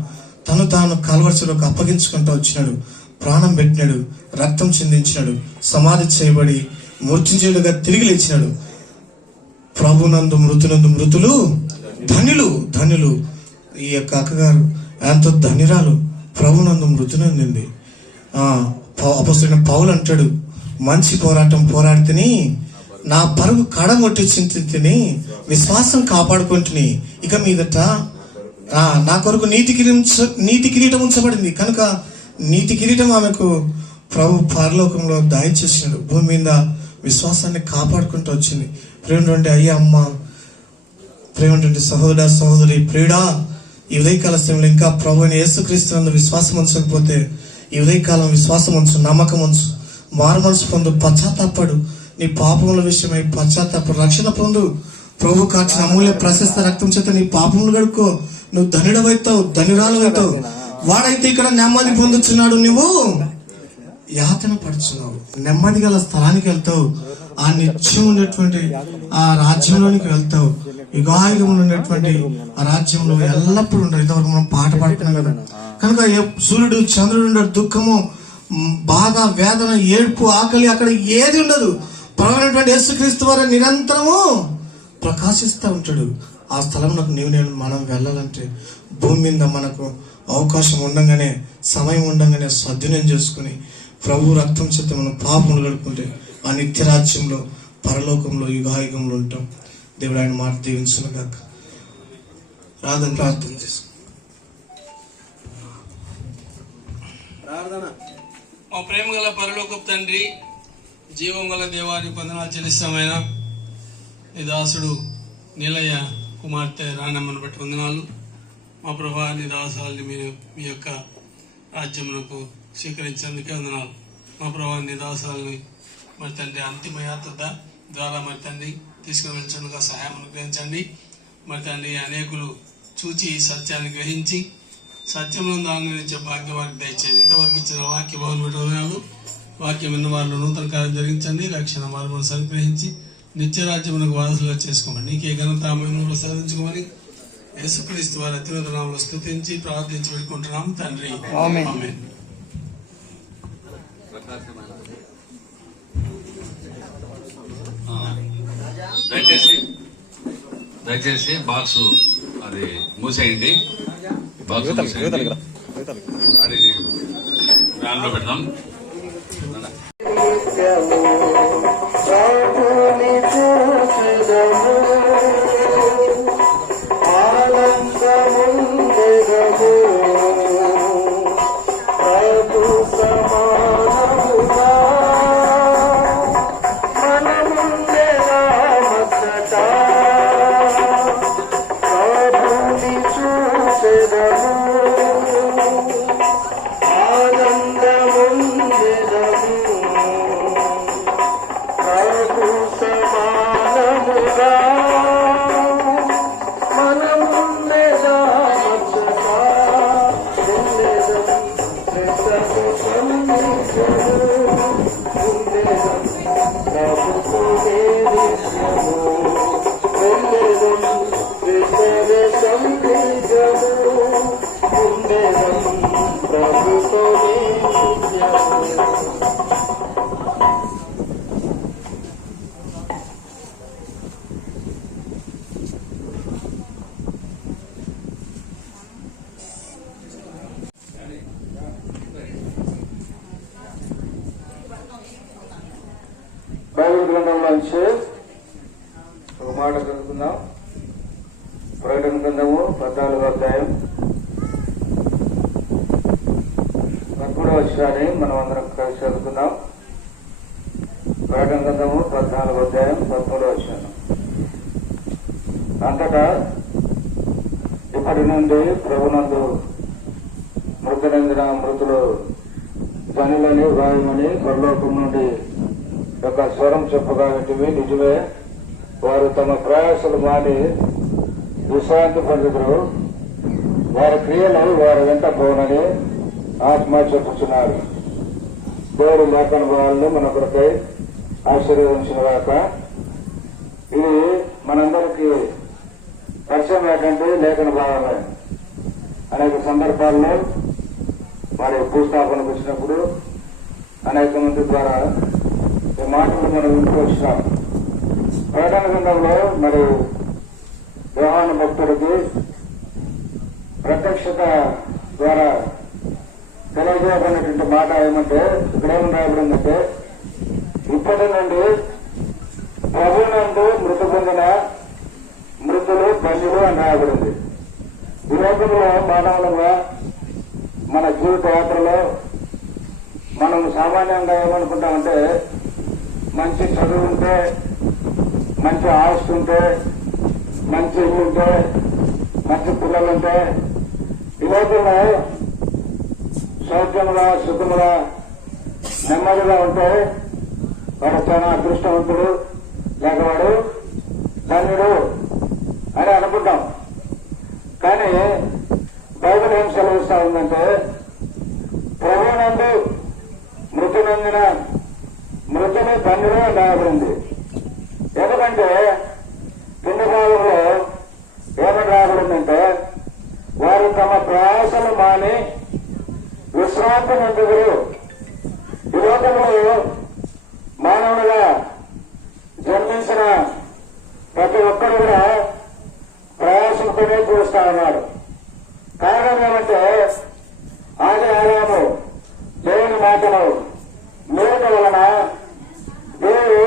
తాను కల్వరిలోకి అప్పగించుకుంటూ వచ్చినాడు. ప్రాణం పెట్టినాడు, రక్తం చిందించినాడు, సమాధి చేయబడి మృత్యుంజయుడుగా తిరిగి లేచినాడు. ప్రభునందు మృతులు ధన్యులు. ఈ యొక్క అక్కగారు ఎంతో ధన్యురాలు, ప్రభునందు మృతునందింది. అపొస్తలుడైన పౌలు అంటాడు, మంచి పోరాటం పోరాడితిని, నా పరుగు కడగొట్టి చింతిని, విశ్వాసం కాపాడుకుంటుని, ఇక మీదట నా కొరకు నీతి కిరీటం ఉంచబడింది. కనుక నీతి కిరీటం ఆమెకు ప్రభు పరలోకంలో దయచేసినాడు. భూమి మీద విశ్వాసాన్ని కాపాడుకుంటూ వచ్చింది. ప్రేమటువంటి అయ్యా, అమ్మ, ప్రేమటువంటి సహోదర, సహోదరి, ప్రియుడా, ఈ ఉదయకాల సమయంలో ఇంకా ప్రభు అయిన యేసుక్రీస్తు విశ్వాసం ఉంచకపోతే ఈ ఉదయకాలం విశ్వాసం ఉంచు, నమ్మకం ఉంచు, మారు మనసు పొందు, పశ్చాత్తాపడు. నీ పాపముల విషయమై పశ్చాత్తాపడు, రక్షణ పొందు. ప్రభు కాచిన అమూల్య ప్రశస్త రక్తం చేత నీ పాపములు గడుక్కో. నువ్వు ధనుడవైతావు, ధనురాలవైతావు. వాడైతే ఇక్కడ నెమ్మది పొందుతున్నాడు, నువ్వు యాతన పడుచున్నావు. నెమ్మది గల స్థలానికి వెళ్తావు, ఆ నిత్యం ఉన్నటువంటి ఆ రాజ్యంలోనికి వెళ్తావు. యుగాయుగంలో ఉన్నటువంటి ఆ రాజ్యంలో ఎల్లప్పుడూ ఉండదు. ఇంతవరకు మనం పాట పాడుతున్నాం కదా. కనుక సూర్యుడు, చంద్రుడు ఉండడు, దుఃఖము, బాధ, వేదన, ఏడ్పు, ఆకలి అక్కడ ఏది ఉండదు. ప్రభువైనటువంటి యేసుక్రీస్తు వారు నిరంతరము ప్రకాశిస్తూ ఉంటాడు. ఆ స్థలంలో మనం వెళ్ళాలంటే భూమి మీద మనకు అవకాశం ఉండగానే, సమయం ఉండగానే సద్వినియోగం చేసుకుని ప్రభు రక్తం చేత మనం పాపములు గడుపుకుంటే ఆ నిత్య రాజ్యంలో, పరలోకంలో, యుగాయుగంలో ఉంటాం. దేవుడు ఆయన మాట దీవించును గాక. ప్రార్థన చేసుకుంటాం. మా ప్రేమ గల పరలోకపు తండ్రి, జీవం గల దేవానికి వందనాలు చెల్లిస్తామైన నీ దాసుడు నీలయ్య కుమార్తె రాణమ్మను బట్టి వందనాలు. మా ప్రభా నీ దాసాలని మీరు మీ యొక్క రాజ్యమునకు స్వీకరించేందుకే వందనాలు. మా ప్రభా నీ దాసాలని మరి తండ్రి అంతిమ యాత్ర ద్వారా మరి తండ్రి తీసుకుని వెళ్తుండగా సహాయం అనుగ్రహించండి. మరి తండ్రి అనేకులు చూచి సత్యాన్ని గ్రహించి సత్యంలో అంగీకరించే భాగ్యం వారికి దయచేయండి. ఇంతవరకు ఇచ్చిన వాక్య భవనాలు వాక్యం విన్న వారిలో నూతన కార్యం జరిగించండి. రక్షణ మార్గం సంగ్రహించి నిత్య రాజ్యమునకు వారసులుగా చేసుకోమని నీకే ఘనత మహిమను సాధించుకోమని యేసుక్రీస్తు వారి అత్యున్నత నామములో స్తుతించి ప్రార్థించి వేడుకుంటున్నాం తండ్రి. ఆమేన్. దయచేసి బాక్స్ అది మూసేయండి. బాక్స్ మూసేయండి. గాడిని వ్యాన్ లో పెడదాం. బైబిల్ గ్రంథంలోంచి ఒక మాట చదువుకుందాం. ప్రకటన గ్రంథము 14వ అధ్యాయం 13వ వచనాన్ని మనం అందరం కలిసి చదువుకుందాం. ప్రకటన గ్రంథము 14వ అధ్యాయం 13వ వచనం. అంతటా ఇప్పటి నుండి ప్రభునందు మృతులందిన మృతులు ధనులని వ్రాయమని పరలోకం నుండి యొక్క స్వరం చెప్పగా వింటివి నిజమే. వారు తమ ప్రయాసలు మాని విశ్రాంతి పొందుతారు. వారి క్రియలు వారి వెంట పోనని ఆత్మ చెప్పుచున్నారు. దేవుడు లేఖన భావాలను మన కొరకై ఆశీర్వదించిన గాక. ఇది మనందరికీ పరిచయం ఏంటంటే లేఖన భావాలే. అనేక సందర్భాల్లో మరి భూస్థాపనకు వచ్చినప్పుడు అనేక మంది ద్వారా ఈ మాటలు మనం వింటుకొచ్చినాం. ప్రకటన గ్రంథంలో మరి యోహాను భక్తుడికి ప్రత్యక్షత ద్వారా తెలియజేయబడినటువంటి మాట ఏమంటే ఇక్కడ ఏమని రాయబడిందంటే, ఇప్పటి నుండి ప్రభునందు మృతి పొందిన మృతులు ధన్యులు అని రాయబడింది. ఈ లోకంలో మానవులుగా మన జీవిత యాత్రలో మనం సామాన్యంగా ఏమనుకుంటామంటే, మంచి చదువు ఉంటే, మంచి ఆస్తి ఉంటే, మంచి ఇల్లు ఉంటే, మంచి పిల్లలుంటే, ఈ లోకంలో సౌఖ్యముగా సుఖముగా నెమ్మదిగా ఉంటే వాడు చాలా అదృష్టవంతుడు, లేక వాడు ధన్యుడు అని అనుకుంటాం. కానీ బైబిల్ ఏం సెలవిస్తా ఉందంటే, ప్రభునందు మృతి నొందిన మృతులు ధన్యులు అని రాయబడింది. ఎందుకంటే కింద భాగంలో ఏమని రాయబడిందంటే, వారు తమ ప్రయాసలు మాని విశ్రాంతి నందుదురు. ఈ లోకంలో మానవుడిగా జన్మించిన ప్రతి ఒక్కరు కూడా ప్రయాసంతోనే చూస్తా ఉన్నాడు. కారణం ఏమంటే, ఆది ఆదాము దేవుని మాటలు మేలుక వలన దేవుడు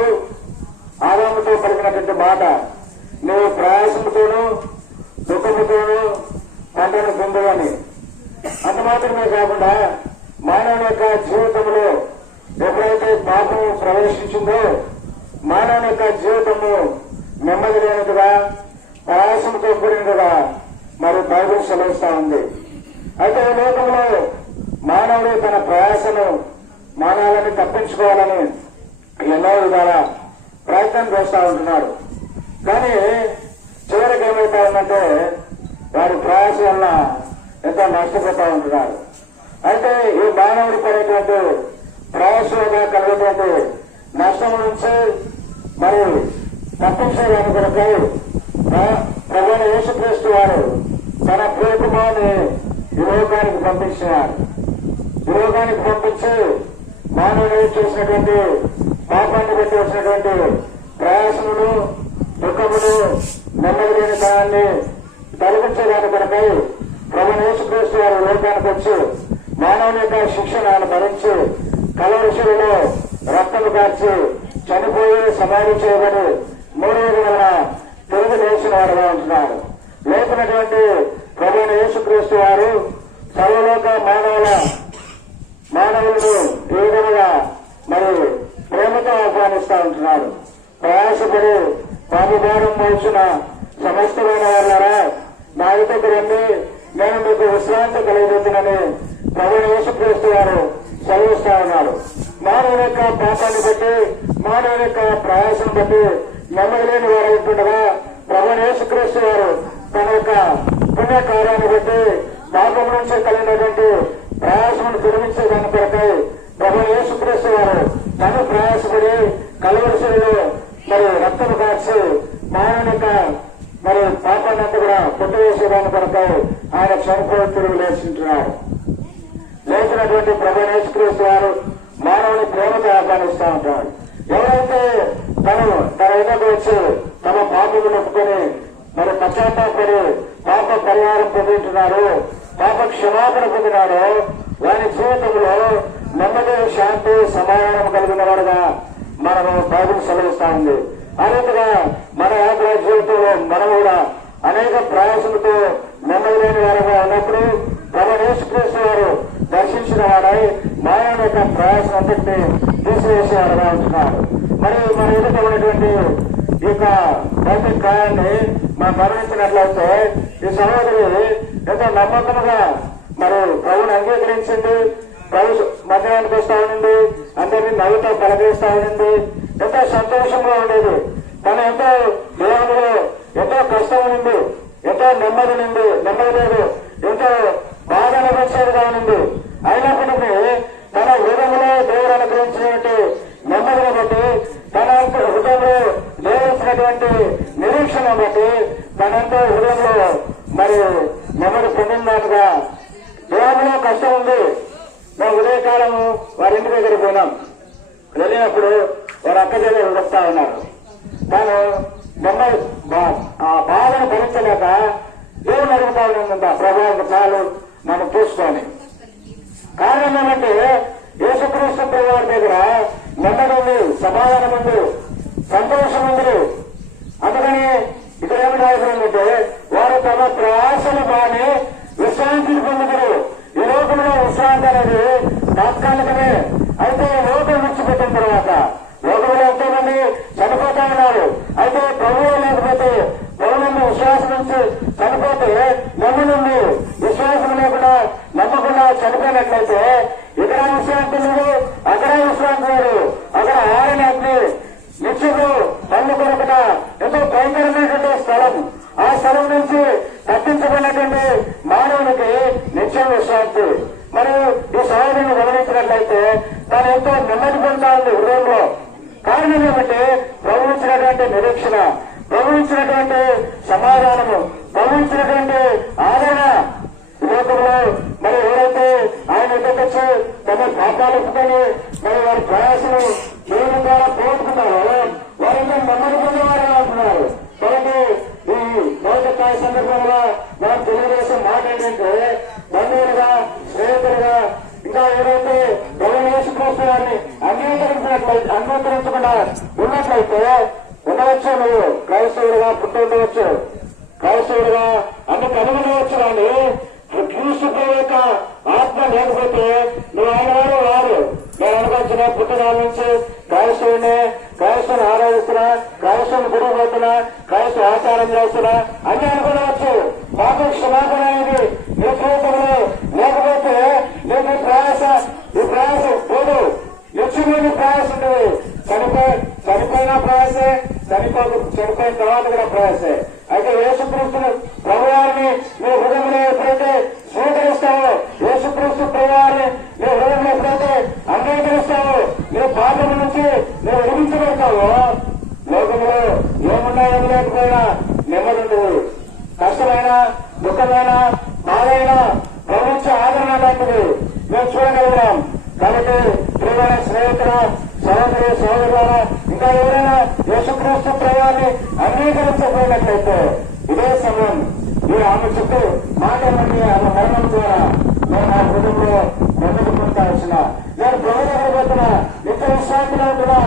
ఆదాముతో పలికినటువంటి మాట, నువ్వు ప్రయాసంతోనూ దుఃఖముతోనూ పంటను పొందువని. అంత మాత్రమే కాకుండా మానవుని యొక్క జీవితంలో ఎప్పుడైతే పాపము ప్రవేశించిందో మానవుని యొక్క జీవితము నెమ్మది లేనిదిగా ప్రయాసంతో కూడినదిగా మరి బైబిల్ సెలవిస్తా ఉంది. అయితే ఈ లోకంలో మానవుడు తన ప్రయాసను మానవాలని తప్పించుకోవాలని ఎన్నో విధాల ప్రయత్నం చేస్తూ ఉంటున్నాడు. కానీ చివరికి ఏమైతా ఉందంటే వారి ప్రయాస వల్ల ఎంతో నష్టపోతూ ఉంటున్నారు. అయితే ఈ మానవుడి పడేటువంటి ప్రయాసంగా కలిగేటువంటి నష్టం నుంచి మరి తప్పించేదాని కొరకై ప్రభువైన యేసుక్రీస్తు వారు తన ప్రియకుమారుని ఈ లోకానికి పంపించినారు. ఈ లోకానికి పంపించి మానవుడు చేసినటువంటి పాపాన్ని బట్టి వచ్చినటువంటి ప్రయాసములు, దుఃఖములు, నెమ్మది లేని తనాన్ని తొలగించేదాని కొరకై ప్రభువైన యేసుక్రీస్తు వారు లోకానికి వచ్చి మానవుని యొక్క శిక్షను ఆయన భరించి కలవరిశిలో రక్తము కార్చి చనిపోయి సమాధి చేయబడి 3వ దినాన తిరిగి లేచిన వారుగా ఉంటున్నారు. లేచినటువంటి ప్రభువైన యేసుక్రీస్తు వారు సర్వలోక మానవులను ఈ విధంగా మరి ప్రేమతో ఆహ్వానిస్తూ ఉంటున్నారు. ప్రయాసపడి పాపభారం మోసిన సమస్తమైన వాళ్ళారా నా దగ్గర రండి, నేను మీకు విశ్రాంతి కలిగిపోతున్నానని ప్రభువైన యేసుక్రీస్తు వారు సెలవిస్తా ఉన్నారు. మానవుని యొక్క పాపాన్ని బట్టి, మానవుని యొక్క ప్రయాసం బట్టి నెమ్మది లేని వారు ఉంటుండగా ప్రభువైన యేసుక్రీస్తు వారు తన యొక్క పుణ్యకార్యాన్ని బట్టి పాపం నుంచి కలిగినటువంటి ప్రయాసమును తొలగించే దాని కొరకై ప్రభువైన యేసుక్రీస్తు వారు తను ప్రయాసపడి కలవరిశిలో మరి రక్తము కార్చి మానవుని యొక్క మరి పాపాన్ని అంతా కూడా కొట్టివేసేదాని కొరకై ఆయన చనిపోయి తిరిగి లేచింటున్నారు. లేచినటువంటి ప్రభువైన యేసుక్రీస్తు వారు మానవుని ప్రేమతో ఆహ్వానిస్తూ ఉంటాడు. ఎవరైతే తన ఎదుగు వచ్చి తమ పాపములు ఒప్పుకొని మరి పశ్చాత్తాపడి పాప పరిహారం పొందుతున్నారు, పాప క్షమాపణ పొందినారు, వారి జీవితంలో నెమ్మది, శాంతి, సమాధానం కలిగిన వారుగా మనము బైబిల్ సెలవిస్తా ఉంది. ఆ రీతిగా మన యాత్ర జీవితంలో మనం కూడా అనేక ప్రయాసలతో నెమ్మది లేని వారుగా ఉన్నప్పుడు ప్రభువైన యేసుక్రీస్తు వారు దర్శించిన వాడై మానవుని యొక్క ప్రయాసం అంతటిని తీసివేసేవారుగా ఉంటున్నారు. మరి మన ఎదుట ఉన్నటువంటి ఈ యొక్క భౌతిక కాయాన్ని మనం గమనించినట్లయితే ఈ సహోదరి ఎంతో నమ్మకంగా మరి ప్రభువుని అంగీకరించింది. ప్రభు మధ్యాహ్నానికి వస్తా ఉండింది, అందరినీ నవ్వుతో పలకరిస్తా ఉండింది, ఎంతో సంతోషంగా ఉండేది. తను ఎంతో దేవుడిలో ఎంతో కష్టం ఉంది, ఎంతో నెమ్మది ఉంది, నెమ్మది లేదు, ఎంతో బాధ అనిపించేదిగా ఉంది. అయినప్పటికీ తన హృదయంలో దేవుడు అనుగ్రహించినటువంటి నెమ్మదిని బట్టి, తన హృదయంలో దేవుడిచ్చినటువంటి నిరీక్షణ బట్టి తనంతో హృదయంలో మరి నెమ్మది పొందిందానుగా దేవుడిలో కష్టం ఉంది. మేము ఉదయకాలము వారి ఇంటి దగ్గరికి పోయినాం. వెళ్ళినప్పుడు వారి అక్క చెల్లెలు వస్తా ఉన్నారు. తాను నెమ్మది ఆ బాధను భరించలేక దేవుని అడుగుతా ఉందంట, ప్రభావం చాలు మనం చూసుకొని. కారణం ఏమంటే యేసుక్రీస్తు ప్రభువారి దగ్గర నెమ్మది ఉంది, సమాధానం ఉంది, సంతోషం ఉంది. అందుకని ఇక్కడ ఏమి రాయబడిందంటే వారు తమ ప్రయాసలు బాని విశ్రాంతిని పొందుతారు. ఈ లోకంలో విశ్రాంతి అనేది తాత్కాలికమే. అయితే లోకం విడిచిపెట్టిన తర్వాత లోకంలో ఎంతో మంది చనిపోతా ఉన్నారు. అయితే ప్రభువు లేకపోతే ప్రభువుని విశ్వాసం నుంచి చనిపోతే నెమ్మది విశ్వాసం లేకుండా నమ్మకుండా చనిపోయినట్లయితే ఇక్కడ విశ్రాంతి లేదు, అక్కడ విశ్రాంతి లేదు. అక్కడ ఆరని అగ్ని నిత్యుడు పన్ను కొరకట ఎంతో భయంకరమైనటువంటి స్థలం. ఆ స్థలం నుంచి తప్పించబడినటువంటి మానవునికి నిత్యం విశ్రాంతి. మరి ఈ సహోదరుని గమనించినట్లయితే తాను ఎంతో నెమ్మది పొందుతా ఉంది హృదయంలో. కారణం ఏమంటే ప్రభుత్వించినటువంటి నిరీక్షణ, ప్రభుత్వించినటువంటి సమాధానము, ప్రభుత్వించినటువంటి ఆదరణ. లోకంలో మరి ఎవరైతే ఆయన ఎదుకొచ్చి తమ పాపాలు ఒప్పుకొని మరి వారి ప్రయాసను దేవుని ద్వారా పోగొట్టుకున్నారో వారంతా నెమ్మది పొందేవారుగా ఉంటున్నారు. కాబట్టి ఈ భౌతిక సందర్భంగా మనం తెలియజేసే మాట ఏంటంటే బంధువులుగా, స్నేహితులుగా, ఇంకా ఎవరైతే ప్రభువైన యేసుక్రీస్తు వారిని అంగీకరించకుండా ఉన్నట్లయితే ఉండవచ్చు, నువ్వు క్రైస్తవుడిగా పుట్టి ఉండవచ్చు, క్రైస్తవుడిగా అన్ని కనుగొనవచ్చు. కానీ క్రీస్తు ప్రభు యొక్క ఆత్మ లేకపోతే నువ్వు ఆయన వారు వారు. నేను అనుకొచ్చిన పుట్టకాల నుంచి క్రైస్తవుని ఆరాధిస్తున్నా, క్రైస్తవుని గురువు పోతున్నా, క్రైస్తవ ఆచారం చేస్తున్నా అన్ని అనుకోవచ్చు. పాప క్షమాపణ సోదరి సోదరులారా, ఇంకా ఎవరైనా యేసుక్రీస్తు ప్రేమాన్ని అంగీకరించకపోయినట్లయితే ఇదే సమయం ఈ ఆమె చుట్టూ మాట్లాడండి. ఆమె మరణం ద్వారా నేను నా హృదయంలో నెమ్మది పొందాల్సిన నేను ప్రభుత్వ పోతున్నా, నిత్య విశ్రాంతిలో ఉంటున్నా.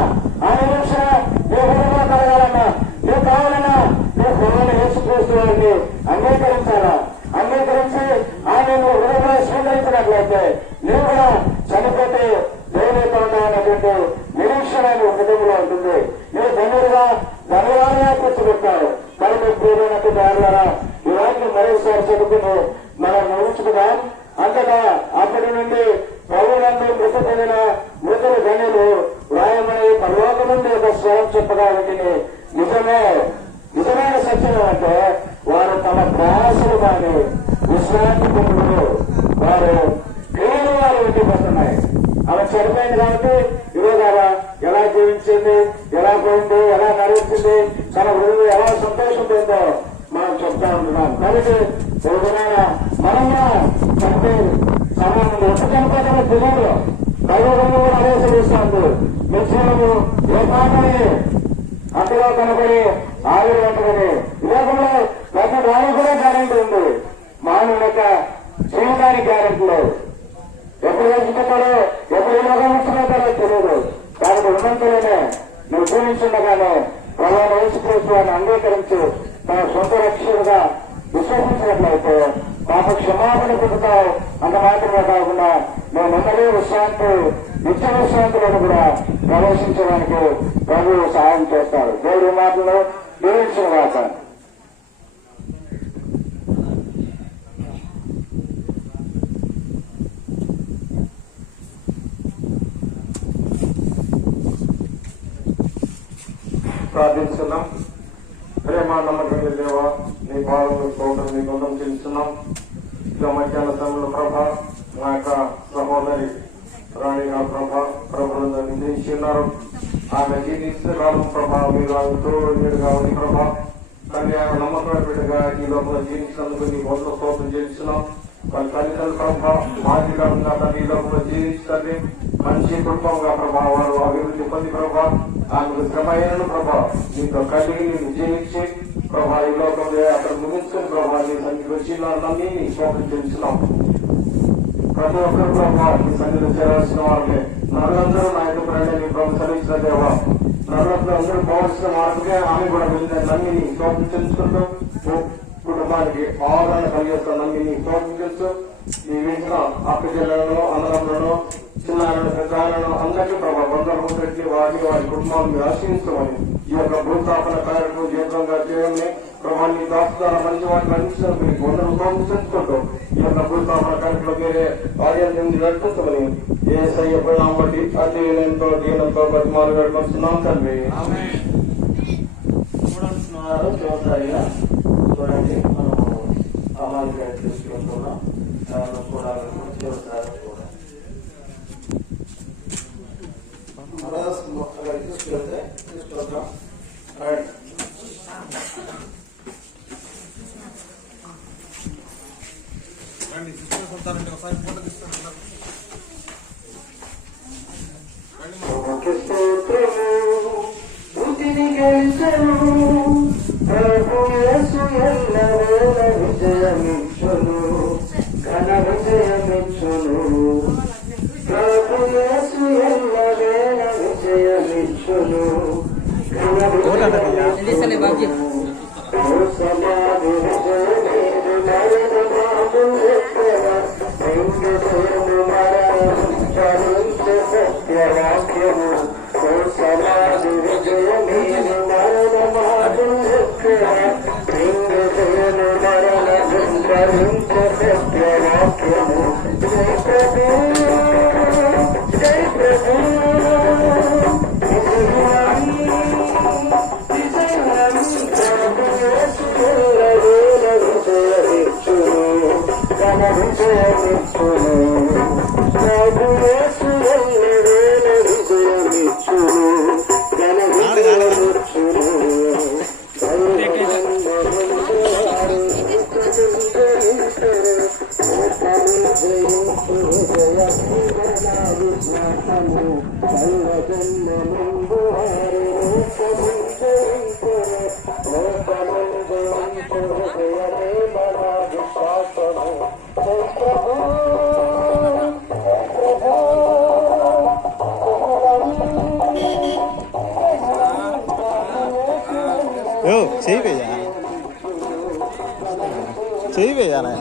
ఆయన రక్షణ నీ హృదయంలో కలగాలన్నా, నీకు కావాలన్నా నీ హృదయంలో యేసుక్రీస్తు వారిని అంగీకరించాలా? అంగీకరించి ఆయన నువ్వు హృదయంలో స్వీకరించినట్లయితే నీవు కూడా చనిపోతే దేవునితో ఉన్నటువంటి నిరీక్షణ హృదయంలో ఉంటుంది. నీవు ధన్యుడుగా ధన్యవాదంగా కూర్చోబెట్టావు. మరి మీకు ప్రియమైనటువంటి వారులారా, ఈ వాటిని మరోసారి చదువుకుని మనం ముగించుకుందాం. అంతటా అప్పటి నుండి ప్రభువునందు మృతి పొందిన మృతులు ధన్యులు వ్రాయమని పరలోకం నుండి ఒక స్వరం చెప్పగా వీటిని నిజమైన సత్యం అంటే వారు తమ ప్రయాసలు కానీ విశ్రాంతి పొందులు వారు క్రియలు వారు ఇంటిపోతున్నాయి. ఆమె చనిపోయింది కాబట్టి ఇవ్వగల ఎలా జీవించింది, ఎలా పోయింది, ఎలా నడిచింది, తన హృదయం ఎలా సంతోషం పొందో మనం చెప్తా ఉంటున్నాం. కాబట్టి తెలుగునైనా మనం చనిపోయి సమయం ఎప్పుడు చనిపోతామో తెలియదు. దైవబంధం కూడా అదే తెలుస్తుంది. నిశ్చయము ఏ పాటని అంతలో కనబడి ఆవిరి వంటని లోకంలో ప్రతి దానికి కూడా గ్యారెంటీ ఉంది. మానవుని యొక్క జీవితానికి గ్యారెంటీ లేదు. ఎప్పుడు వేసుకుంటాడో ఎప్పుడు లోకం ఇచ్చిపోతాడో తెలియదు. కాబట్టి ఉన్నంతలోనే నువ్వు జీవించుండగానే ప్రభువును యేసుక్రీస్తుని అంగీకరించి తన సొంత రక్షకుడుగా విశ్వసించినట్లయితే పాప క్షమాపణ పొందుతావు. అంత మాత్రమే కాకుండా నువ్వు నెమ్మది విశ్రాంతి నిత్య విశ్రాంతిలో కూడా ప్రవేశించడానికి ప్రభువు సహాయం చేస్తాడు. దేవుడి మాటలు దీవించిన వాక. ప్రార్థిస్తున్నాం. ప్రేమ నమ్మకం దేవా, నీ పాదములు కోటం నీ గుండం చేస్తున్నాం. ఇక మధ్యాహ్న సమయంలో ప్రభ మా యొక్క సహోదరి రాణి గారు ప్రభుత్వం నిర్ణయించున్నారు. ఆమె జీవిస్తే కాలం ప్రభా మీరు ఆమెతో నీడుగా ఉంది ప్రభా. కానీ ఆమె నమ్మకమైన బిడ్డగా ఈ లోపల జీవించినందుకు నీ వంద స్తోత్రం చేస్తున్నాం. వాళ్ళ తల్లిదండ్రులు ప్రభా మాదిరిగా ఉందా ఈ లోపల జీవించండి. మంచి కుటుంబంగా ప్రభా వారు అభివృద్ధి పొంది ప్రభా ఆమెకు శ్రమ అయినను ప్రభా నీతో కలిగి నేను జీవించి ప్రభా ఈ లోకంలో అక్కడ ముగించుకుని ప్రభా నీ సన్నిధికి వచ్చినాన్ని నీ స్తోత్రం చేస్తున్నాం. ప్రతి ఒక్కరు ప్రభావ నీ సన్నిధిలో చేరాల్సిన వాళ్ళే నరులందరూ నా యొక్క ప్రణాళిక ప్రభు సరిచిన దేవా నరులందరూ అందరూ పోవాల్సిన మార్గమే ఆమె కూడా వెళ్ళిందని నమ్మి నీ స్తోత్రం చెల్లించుకుంటూ కుటుంబానికి ఆదరణ కలిగేస్తాను నమ్మి నీ స్తోత్రం చేస్తూ నీ వీసిన అక్క జిల్లాలను అన్నదమ్ములను చిన్నాలను పెద్దలను అందరికీ ప్రభావ బంధాలు పెట్టి వారి కుటుంబాలను మీరు ఆశ్రయించమని ఈ యొక్క భూస్థాపన కార్యక్రమం జీవితంగా చేయమని ప్రభావ నీ దాస్తుల మంచి వాటిని అందించడం మీకు వందలు ప్రోత్సహించుకుంటూ ఈ యొక్క భూస్థాపన కార్యక్రమం మీరే కార్యాలయం నడిపించమని ఏ సయ్యపోయినా బట్టి అతితో దీనంతో బతిమాలు నడిపిస్తున్నాం తండ్రి. చివరిసారిగా చూడండి మనం అమాలి తీసుకుంటున్నాం చూడాలని చివరిసారి కూడా తీసుకెళ్తే తీసుకుంటాం. విజయమిచ్చును ఘన విజయమిచ్చును ప్రభు యేసు ఎల్లవేళ విజయమిచ్చును ఘన విజయమిచ్చును సమాధి విజయమేరు మరణ బాబు వెంకటేను మరణించ సత్యవాక్యము సమాధి విజయమేరు మరణ బాబు వెంకటేను మరణించ సత్యవాక్యము జయ ప్రభు జయ ప్రభు జయ చెయ్యి వేయాలి.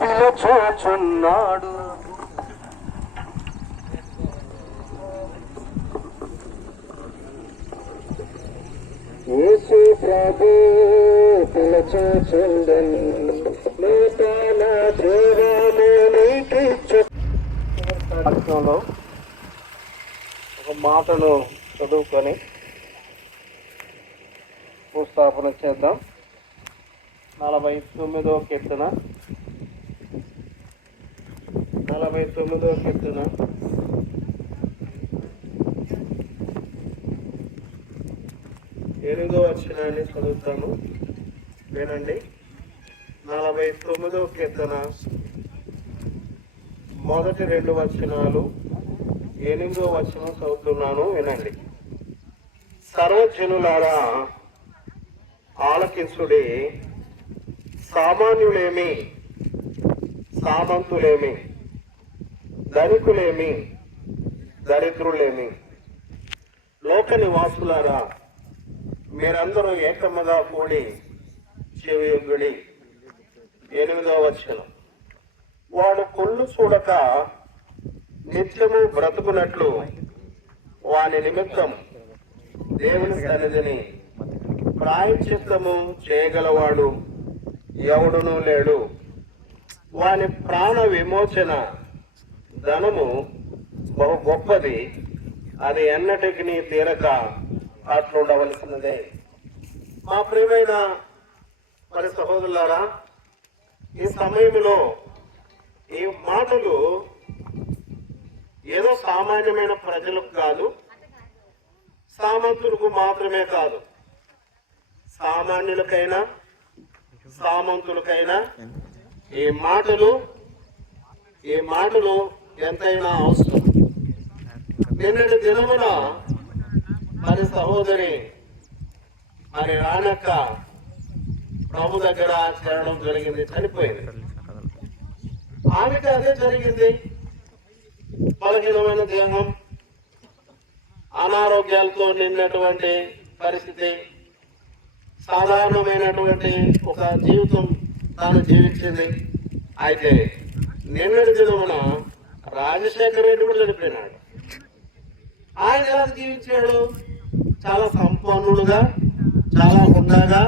పిలుచుచున్నాడు యేసు ప్రభు పిలుచుచుండెన్ నూతన జీవము నీకిచ్చు. వాక్యంలో ఒక మాటను చదువుకొని భూస్థాపన చేద్దాం. 49వ కీర్తన 49వ కీర్తన 8వ వచనాన్ని చదువుతాను, వినండి. 49వ కీర్తన మొదటి 2 వచనాలు, 8వ వచనం చదువుతున్నాను, వినండి. సర్వజనులారా ఆలకించుడి, సామాన్యులేమి సామంతులేమి, ధనికులేమి దరిద్రులేమి, లోక నివాసులారా మీరందరూ ఏకముగా కూడి చెవియొగ్గుడి. 8వ వచనం. వాడు కొల్లు చూడక నిత్యము బ్రతుకున్నట్లు వాని నిమిత్తం దేవుని సన్నిధిని ప్రాయశ్చిత్తము చేయగలవాడు ఎవడునూ లేడు. వాని ప్రాణ విమోచన ధనము బహు గొప్పది, అది ఎన్నటికి తీరక అట్లుండవలసినదే. మా ప్రియమైన మరి సహోదరులారా, ఈ సమయంలో ఈ మాటలు ఏదో సామాన్యమైన ప్రజలకు కాదు, సామంతులకు మాత్రమే కాదు, సామాన్యులకైనా సామంతులకైనా ఈ మాటలు ఎంతైనా అవసరం. నిన్నటి దినమున మరి సహోదరి మరి రానక్క ప్రభు దగ్గర చేరడం జరిగింది, చనిపోయింది. ఆమెకి అదే జరిగింది. బలహీనమైన దేహం, అనారోగ్యాలతో నిన్నటువంటి పరిస్థితి, సాధారణమైనటువంటి ఒక జీవితం తాను జీవించింది. అయితే నిన్నటి దినమున రాజశేఖర రెడ్డి కూడా చనిపోయినాడు. ఆయన ఎలా జీవించాడు? చాలా సంపన్నుడుగా, చాలా హుందాగా,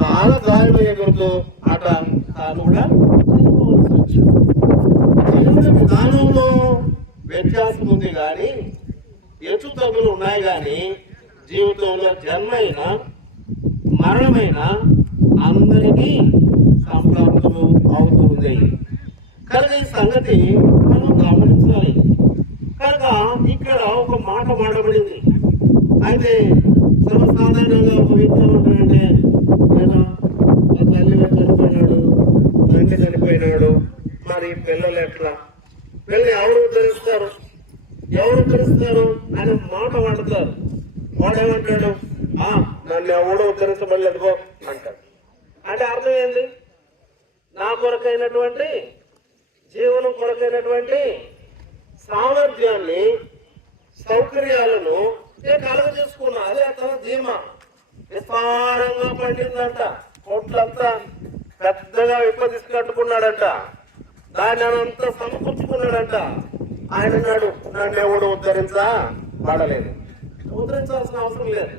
చాలా గాలి ఎగురుతూ అట తాను కూడా చనిపోవలసి వచ్చింది. జీవన విధానంలో వ్యత్యాసం ఉంది కానీ, హెచ్చు తగ్గులు ఉన్నాయి కానీ, జీవితంలో జన్మైన మరణమైన అందరికీ సంప్రాప్తము అవుతుంది. కనుక ఈ సంగతి మనం గమనించాలి. కనుక ఇక్కడ ఒక మాట మాడబడింది. అయితే సర్వసాధారణంగా ఒక వ్యక్తి ఏమంటాడంటే, తల్లి చనిపోయినాడు, తండ్రి చనిపోయినాడు, మరి పిల్లలు ఎట్లా, పిల్లలు ఎవరు ఉద్ధరిస్తారు అని మాట వాడతారు. వాడేమంటాడు, నన్ను ఎవడో ఉద్ధరించబడలేదుకో అంటాడు. అంటే అర్థం ఏంది? నా కొరకైనటువంటి జీవనం కొరకైనటువంటి సామర్థ్యాన్ని సౌకర్యాలను కలగజేసుకున్నా. అదే తన ధీమా. విస్తారంగా పండిందంట, కోట్లంతా పెద్దగా విప్పదీసి కట్టుకున్నాడంట, దాన్ని అంతా సమకూర్చుకున్నాడంట. ఆయన అన్నాడు, నన్ను ఎవడు ఉద్ధరించబడలేదు, ఉద్ధరించాల్సిన అవసరం లేదు,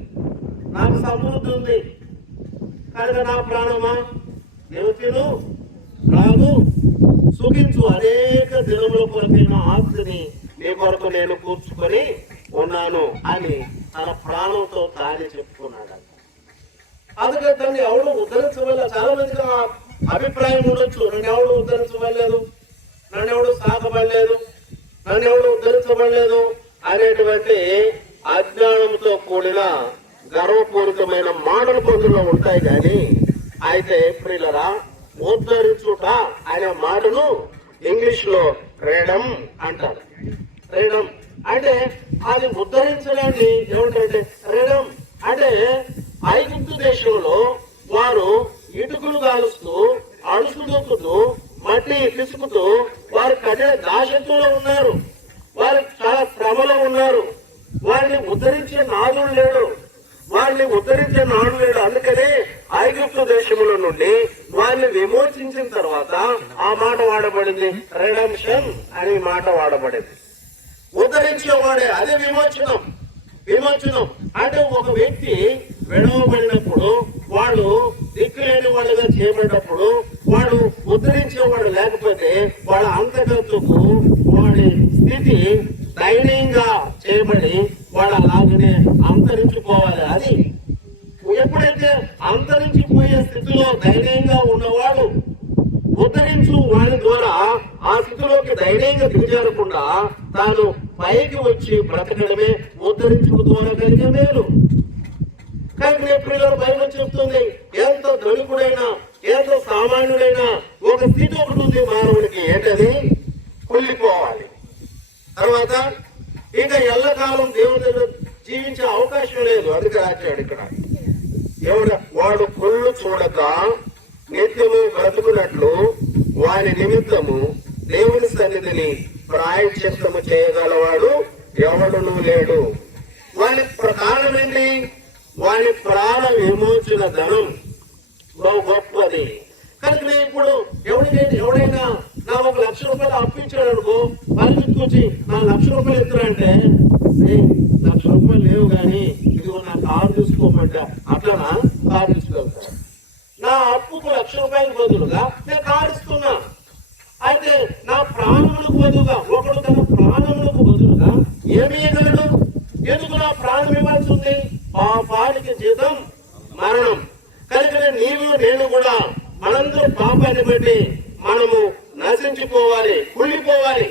నాకు సమృద్ధి ఉంది కనుక నా ప్రాణమా నీవు తిను, రాగు, సుఖించు, అనేక దినముల కొరకైన ఆస్తిని నీ కొరకు నేను కూర్చుకొని ఉన్నాను అని తన ప్రాణంతో తానే చెప్పుకున్నాడు. అందుకే తను ఎవడు ఉద్ధరించవలేదు. చాలా మందికి అభిప్రాయం ఉండొచ్చు, నన్ను ఎవడు ఉద్ధరించబడలేదు, నన్ను ఎవడు సాకబడలేదు, నన్ను ఎవడు ఉద్ధరించబడలేదు అనేటువంటి అజ్ఞానంతో కూడిన గర్వపూరితమైన మాటలు కొందరిలో ఉంటాయి. కానీ అయితే ప్రియులరా, ఉద్ధరించుట అనే మాటను ఇంగ్లీష్ లో ఫ్రీడమ్ అంటారు. ఫ్రీడమ్ అంటే అది ఉద్ధరించడాన్ని ఏమిటంటే ఫ్రీడమ్ అంటే ఐగుప్తు దేశంలో వారు ఇటుకలు కాలుస్తూ, అడుసు దొక్కుతూ, మట్టి పిసుకుతూ వారు కఠిన దాశత్వంలో ఉన్నారు, వారు చాలా శ్రమలో ఉన్నారు. వారిని ఉద్ధరించే నాదుడు లేడు, వారిని ఉద్ధరించే నాడు లేడు. అందుకనే ఐగుప్తు దేశముల నుండి వారిని విమోచించిన తర్వాత ఆ మాట వాడబడింది, రెడెంప్షన్ అనే మాట వాడబడింది. ఉద్ధరించేవాడే, అదే విమోచనం. విమోచనం అంటే ఒక వ్యక్తి విడవబడినప్పుడు, వాడు దిక్కులేని వాడుగా చేయబడినప్పుడు, వాడు ఉద్ధరించేవాడు లేకపోతే వాళ్ళ అంతగతుకు వాడి స్థితి దయనీయంగా చేయబడి వాడు అలాగనే అంతరించిపోవాలి. అది ఎప్పుడైతే అంతరించిపోయే స్థితిలో దయనీయంగా ఉన్నవాడు ఉద్ధరించు వాడి ద్వారా ఆ స్థితిలోకి ధైర్యంగా దిగజారకుండా తాను పైకి వచ్చి బ్రతకడమే ఉద్ధరించు ద్వారా కలిగే మేలు. కానీ ప్రియుల బైబిల్ చెప్తుంది, ఎంత ధనికుడైనా ఎంత సామాన్యుడైనా ఒక స్థితి ఒకటి ఉంది మానవుడికి, ఏంటది? కుళ్ళిపోవాలి. తర్వాత ఇంకా ఎల్లకాలం దేవుని దగ్గర జీవించే అవకాశం లేదు. అందుకే రాశాడు ఇక్కడ, వాడు కుళ్ళు చూడక నిత్యము బ్రతుకున్నట్లు వారి నిమిత్తము దేవుని సన్నిధిని ప్రాయశ్చిత్తము చేయగలవాడు ఎవడునూ లేడు. వారి కారణమేంటి? వారి ప్రాణ విమోచన ధనం బహు గొప్పది. కనుక ఇప్పుడు ఎవడైనా నా 1 లక్ష రూపాయలు అప్పించాడు అనుకో, పరిగెత్తుకొచ్చి నా 1 లక్ష రూపాయలు ఎత్తురంటే, 1 లక్ష రూపాయలు లేవు కానీ ఇదిగో నా కారు తీసుకోమంటే అట్లా కారు తీసుకెళ్తాను. నా అప్పుకు 1 లక్ష రూపాయలకు బదులుగా నేను కారు ఇస్తున్నా. అయితే నా ప్రాణములకు బదులుగా ఒకడు తన ప్రాణములకు బదులుగా ఏమి ఇవ్వగలడు? ఎందుకు నా ప్రాణం ఇవ్వాల్సి ఉంది? పాపానికి జీతం మరణం. కనుక నీవు నేను కూడా మనందరూ పాపాన్ని బట్టి మనము నశించిపోవాలి, కుళ్ళిపోవాలి.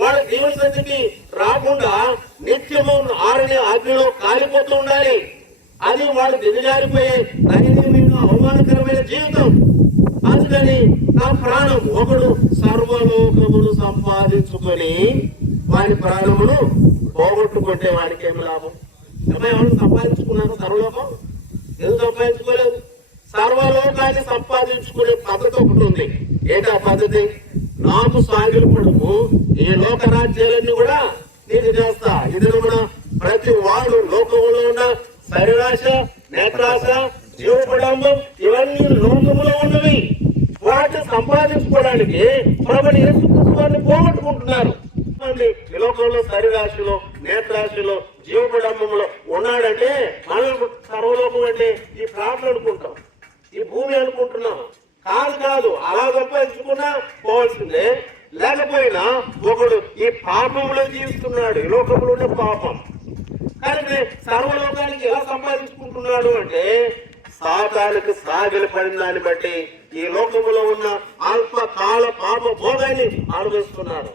వాళ్ళ దేవుని సన్నిధికి రాకుండా నిత్యము ఆరని అగ్నిలో కాలిపోతూ ఉండాలి. అది వాడు దిగజారిపోయే దైన్యమైన అవమానకరమైన జీవితం. అందుకని నా ప్రాణం ఒకడు సర్వలోకమును సంపాదించుకొని వారి ప్రాణమును పోగొట్టుకుంటే వాడికి ఏమి లాభం? ఎవరు సంపాదించుకున్నారు సర్వలోకం? ఎందుకు సంపాదించుకోలేదు? సర్వలోకాన్ని సంపాదించుకునే పద్ధతి ఒకటి ఉంది. ఏంటా పద్ధతి? నాకు సాగిలపడము, ఈ లోక రాజ్యాలన్నీ కూడా నీకు చేస్తా. ఇది ప్రతి వాడు లోకంలో ఉన్న శరీరాశ, నేత్రాశ, జీవపడంబం ఇవన్నీ లోకములో ఉన్నవి. వాటిని సంపాదించుకోవడానికి ప్రభుని యేసుక్రీస్తు వారిని పోగొట్టుకుంటున్నారు. ఈ లోకంలో శరీరాశలో, నేత్రాశలో, జీవపడంబంలో ఉన్నాడంటే మనం సర్వలోకం అంటే ఈ ప్రాణులు అనుకుంటాం, ఈ భూమి అనుకుంటున్నాం. కాదు, అలా సంపాదించుకున్నా పోవాల్సిందే. లేకపోయినా ఒకడు ఈ పాపంలో జీవిస్తున్నాడు, ఈ లోకంలో ఉండే పాపం. కానీ సర్వలోకానికి ఎలా సంపాదించుకుంటున్నాడు అంటే సాతానికి సాగిలి పడిన దాన్ని బట్టి ఈ లోకంలో ఉన్న అల్పకాల పాప భోగాన్ని అనుభవిస్తున్నాడు.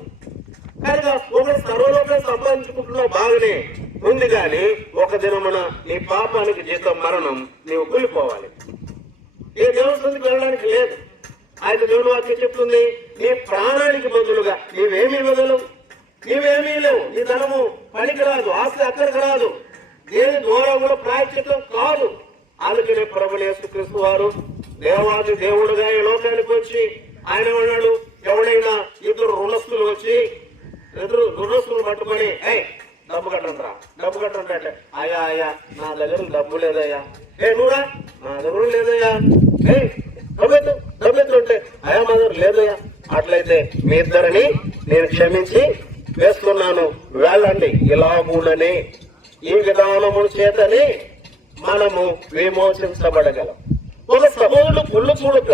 కనుక ఒకడు సర్వలోకాన్ని సంపాదించుకుంటున్నావు బాగానే ఉంది, కానీ ఒక దినమున నీ పాపానికి జీతం మరణం, నీవు కూలిపోవాలి. ఈ దేవుడికి వెళ్ళడానికి లేదు. ఆయన దేవుడు వాక్యం చెప్తుంది, నీ ప్రాణానికి బదులుగా నీవేమీ ఇవ్వగలవు? నీవేమీ లేవు. నీ ధనము పనికి రాదు, ఆస్తి అక్కడికి రాదు, దేని ద్వారా కూడా ప్రాయశ్చిత్తం కాదు. అందుకనే ప్రభువు యేసుక్రీస్తు వారు దేవాది దేవుడుగా ఈ లోకానికి వచ్చి ఆయన ఉన్నాడు. ఎవడైనా ఇద్దరు రుణస్తులు వచ్చి రుణస్తులు పట్టుకొని డబ్బు కట్టండిరా, డబ్బు కట్టండి అంటే అయ్యా అయ్యా నా దగ్గర డబ్బు లేదయ్యా. నువ్వురా, నా దగ్గర లేదయ్యా. డబ్బెత్తు అంటే అయ్యా మా దగ్గర లేదయ్యా. అట్లయితే మీ ఇద్దరిని నేను క్షమించి వేస్తున్నాను, వెళ్ళండి. ఇలాగునని ఈ విధానము చేతని మనము విమోచించబడగలం. ఒక సహోదరుడు కుళ్ళు చూడక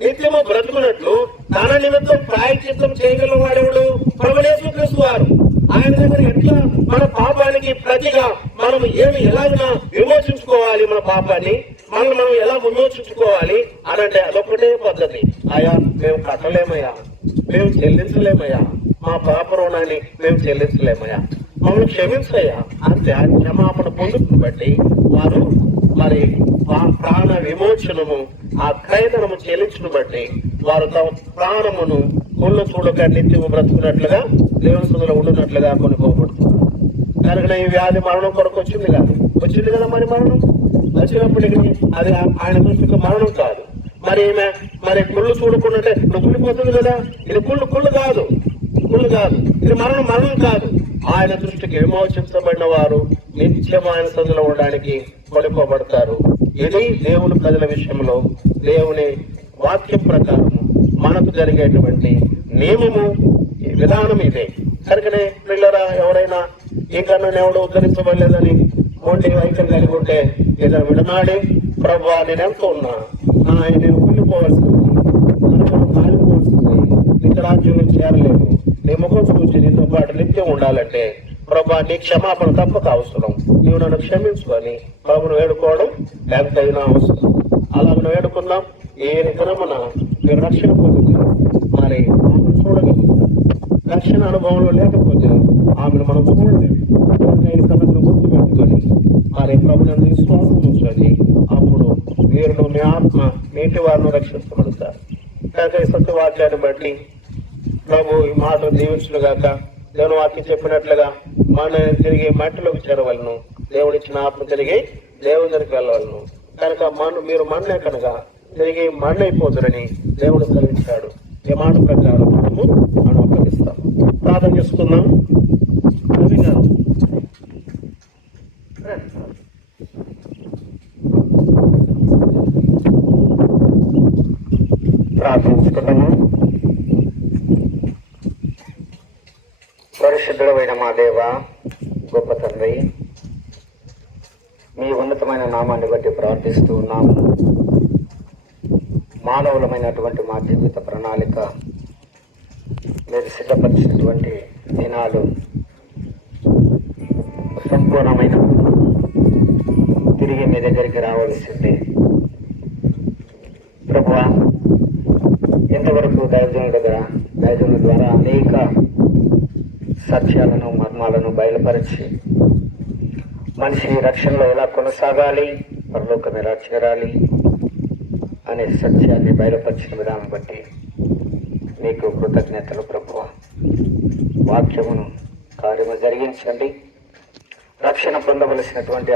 నిత్యము బ్రతుకున్నట్లు తన నిమిత్తం ప్రాయశ్చిత్తం చేయగల వాడెవడు? ప్రభువు యేసుక్రీస్తు వారు. ఆయన దగ్గర ఎట్లా మన పాపానికి ప్రతిగా మనం ఎలాగైనా విమోచించుకోవాలి, మన పాపాన్ని మనం ఎలా విమోచించుకోవాలి అని అంటే అదొక్కటే పద్ధతి. అయ్యా మేము కట్టలేమయ్యా, మేము చెల్లించలేమయ్యా, మా పాప రుణాన్ని మేము చెల్లించలేమయ్యా, మమ్మల్ని క్షమించయ్యా అంటే ఆ క్షమాపణ పొందుతుని బట్టి వారు మరి ప్రాణ విమోచనము ఆ క్రయధనము చెల్లించును బట్టి వారు తమ ప్రాణమును కొళ్ళు చూడక నిత్యము బ్రతుకున్నట్లుగా దేవుని సన్నిధిలో ఉండున్నట్లుగా కొనుక్కోబడుతున్నారు. కనుక ఈ వ్యాధి మరణం కొరకు వచ్చింది కదా. మరి మరణం వచ్చినప్పటికీ అది ఆయన దృష్టికి మరణం కాదు. మరి కుళ్ళు చూడకుండా నువ్వు కుళ్ళిపోతుంది కదా. ఇది కుళ్ళు కాదు, ఇది మరణం కాదు. ఆయన దృష్టికి విమోచించబడిన వారు నిత్యం ఆయన సన్నిధిలో ఉండడానికి కొనుక్కోబడతారు. ఇది దేవుని ప్రజల విషయంలో దేవుని వాక్యం ప్రకారం మనకు జరిగేటువంటి నియమము, విధానం ఇదే. కనుకనే పిల్లరా, ఎవరైనా ఇంకా నన్ను ఎవడు ఉద్ధరించబడలేదని మొండి వైఖరి కలిగి ఉంటే ఏదైనా విడనాడి ప్రభు నేను ఎంత ఉన్నా నేను ఉండిపోవాల్సింది, కాలిపోవాల్సింది, నీకు రాజ్యంలో చేరలేము, నీ ముఖం చూసి నీతో పాటు నిత్యం ఉండాలంటే ప్రభా నీ క్షమాపణ తప్పక అవసరం. నీవు నన్ను క్షమించుకొని ప్రభును వేడుకోవడం ఎంతైనా అవసరం. అలా మనం వేడుకుందాం. ఏ దినమున మీరు రక్షణ పొందింది మరి ఆమెను చూడగలుగుతాం. రక్షణ అనుభవంలో లేకపోతే ఆమెను మనం చూడలేము. సంగతిని గుర్తుపెట్టుకొని మరి ప్రభుత్వం విశ్వాసం ఉంచుకొని అప్పుడు వీరును మీ ఆత్మ నీటి వారిని రక్షించబడతారు. కనుక ఈ సత్యవాక్యాన్ని బట్టి ప్రభు ఈ మాటలు దీవించుగాక. దేవుని వాక్యం చెప్పినట్లుగా మన తిరిగి మట్టిలోకి చేరవలను, దేవుడిచ్చిన ఆత్మ తిరిగి దేవుని దగ్గరికి వెళ్ళవలను. కనుక మీరు మన్నే కనుక తిరిగి మన్నైపోతురని దేవుడు సెలవించాడు. ఈ మాట ప్రకారం మనం అప్పగిస్తాం. ప్రార్థన చేసుకుందాం. ప్రార్థించుకున్నాము. పరిశుద్ధుడైన మా దేవ, గొప్ప తండ్రి, మీ ఉన్నతమైన నామాన్ని బట్టి ప్రార్థిస్తూ ఉన్నాము. మానవులమైనటువంటి మా జీవిత ప్రణాళిక మీరు సిద్ధపరిచినటువంటి దినాలు సంపూర్ణమైన తిరిగి మీ దగ్గరికి రావాల్సిందే. ప్రభువా, ఇంతవరకు దైవజనుల ద్వారా అనేక సత్యాలను మర్మాలను బయలుపరిచి మనిషి రక్షణలో ఎలా కొనసాగాలి, పరలోకం ఎలా చేరాలి అనే సత్యాన్ని బయలుపరిచిన విధానం బట్టి మీకు కృతజ్ఞతలు ప్రభువా. వాక్యమును కార్యము జరిగించండి. రక్షణ పొందవలసినటువంటి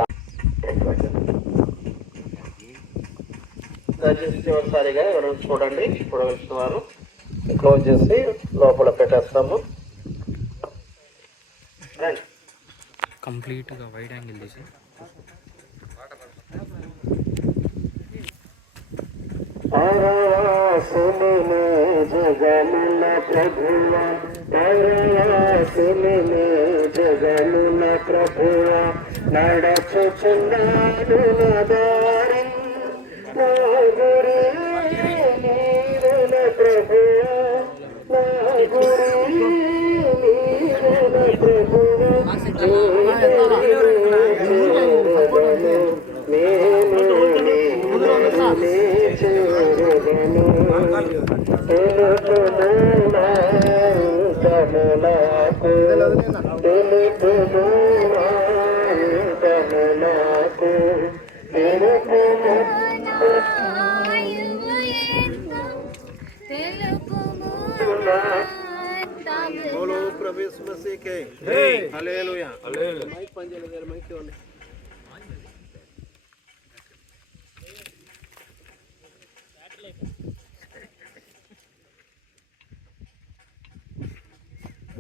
దయచేసి చివరిసారిగా ఎవరు చూడవలసిన వారు క్లోజ్ చేసి లోపల పెట్టేస్తాము. కంప్లీట్గా వైడ్ యాంగిల్ తీసి జగముల ప్రభువ, జగముల ప్రభువ, నడచుచున్నాను దారి నా గురి నీవుల ప్రభువ, నా గురి నీవుల ప్రభువ. बोलो प्रभु यीशु मसीह के हालेलुया। माइक पंजे लगे, माइक क्यों नहीं?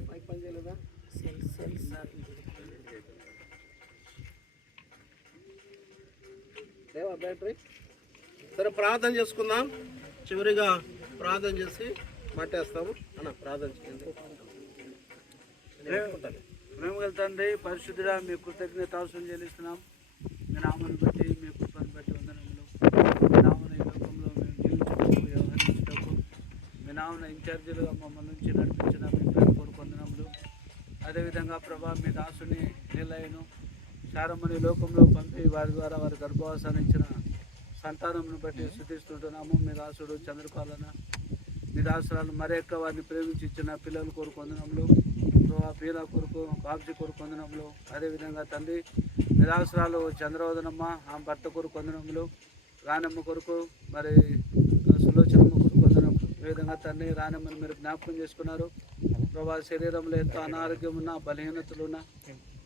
माइक पंजे लगा। లేవా బ్యాటరీ? సరే ప్రార్థన చేసుకుందాం. చివరిగా ప్రార్థన చేసి మట్టేస్తాము అన్న. ప్రార్థన చేయండి. ప్రేమగల తండ్రి పరిశుద్ధుడా, మీ కృతజ్ఞతాస్తులు చెల్లిస్తున్నాం. మీ నామను బట్టి, మీ కృపను బట్టి వందనములు. మీ నామను ఈ లోకంలో మేము జీవించుటకు, వ్యవహరించుటకు, మీ నామను ఇన్ఛార్జీలుగా మమ్మల్ని నుంచి నడిపించిన మీ పేరు కొరకు వందనములు. అదేవిధంగా ప్రభా, మీ దాసుని నీలయ్యను శారమ్మని లోకంలో పంపి వారి ద్వారా వారి గర్భవాసాన్ని ఇచ్చిన సంతానమును బట్టి స్తుతిస్తుంటున్నాము. మీ దాసుడు చంద్రపాలన, మీ దాసురాలు మరేక్క వారిని ప్రేమించి ఇచ్చిన పిల్లల కొరకు వందనములు. పీల కొరకు, బాబ్జీ కొరకు వందనములు. అదేవిధంగా తండ్రి మీ దాసురాలు చంద్రవదనమ్మ, ఆమె భర్త కొరకు వందనములు. రానమ్మ కొరకు, మరి సులోచనమ్మ కొరకు వందనములు. ఈ విధంగా తండ్రి రానమ్మని మీరు జ్ఞాపకం చేసుకున్నారు. ప్రభా, శరీరంలో ఎంతో అనారోగ్యం ఉన్న, బలహీనతలు ఉన్న,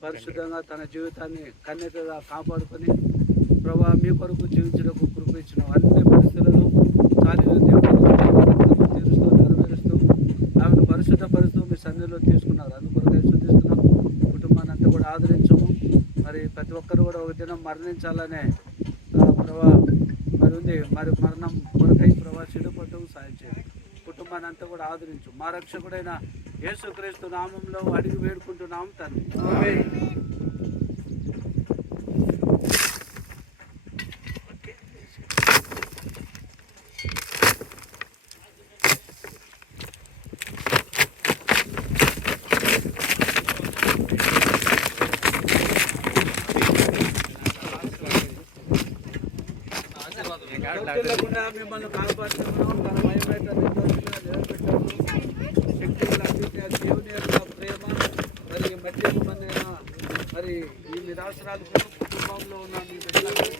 పరిశుద్ధంగా తన జీవితాన్ని కన్యకగా కాపాడుకొని ప్రభా మీ కొరకు జీవించడానికి కృప ఇచ్చిన అన్ని పరిస్థితులలో చాలీలు దేవుడు తీరుస్తూ నెరవేరుస్తూ ఆమెను పరిశుద్ధపరుస్తూ మీ సన్నిధిలో తీసుకున్నారు. అందుకొరకై శుద్ధిస్తున్నాం. కుటుంబాన్ని అంతా కూడా ఆదరించము. మరి ప్రతి ఒక్కరు కూడా ఒక దినం మరణించాలనే ప్రభా మరి ఉంది. మరి మరణం కొరకై ప్రభా సిద్ధపడటం సాయం చేయండి. కుటుంబాన్ని అంతా కూడా ఆదరించు. మా రక్షకుడైన యేసుక్రీస్తు నామంలో అడిగి వేడుకుంటున్నాం తండ్రి. మిమ్మల్ని కాపాడుతున్నాం. తన మహిమేట నిర్దోషులుగా నిలబెట్టాము. శక్తిగా అభివృద్ధి దేవుని యొక్క ప్రేమ మరి మధ్య మంది మరి ఈ నిరాశరాలు కుటుంబంలో ఉన్న మీ బిడ్డలకు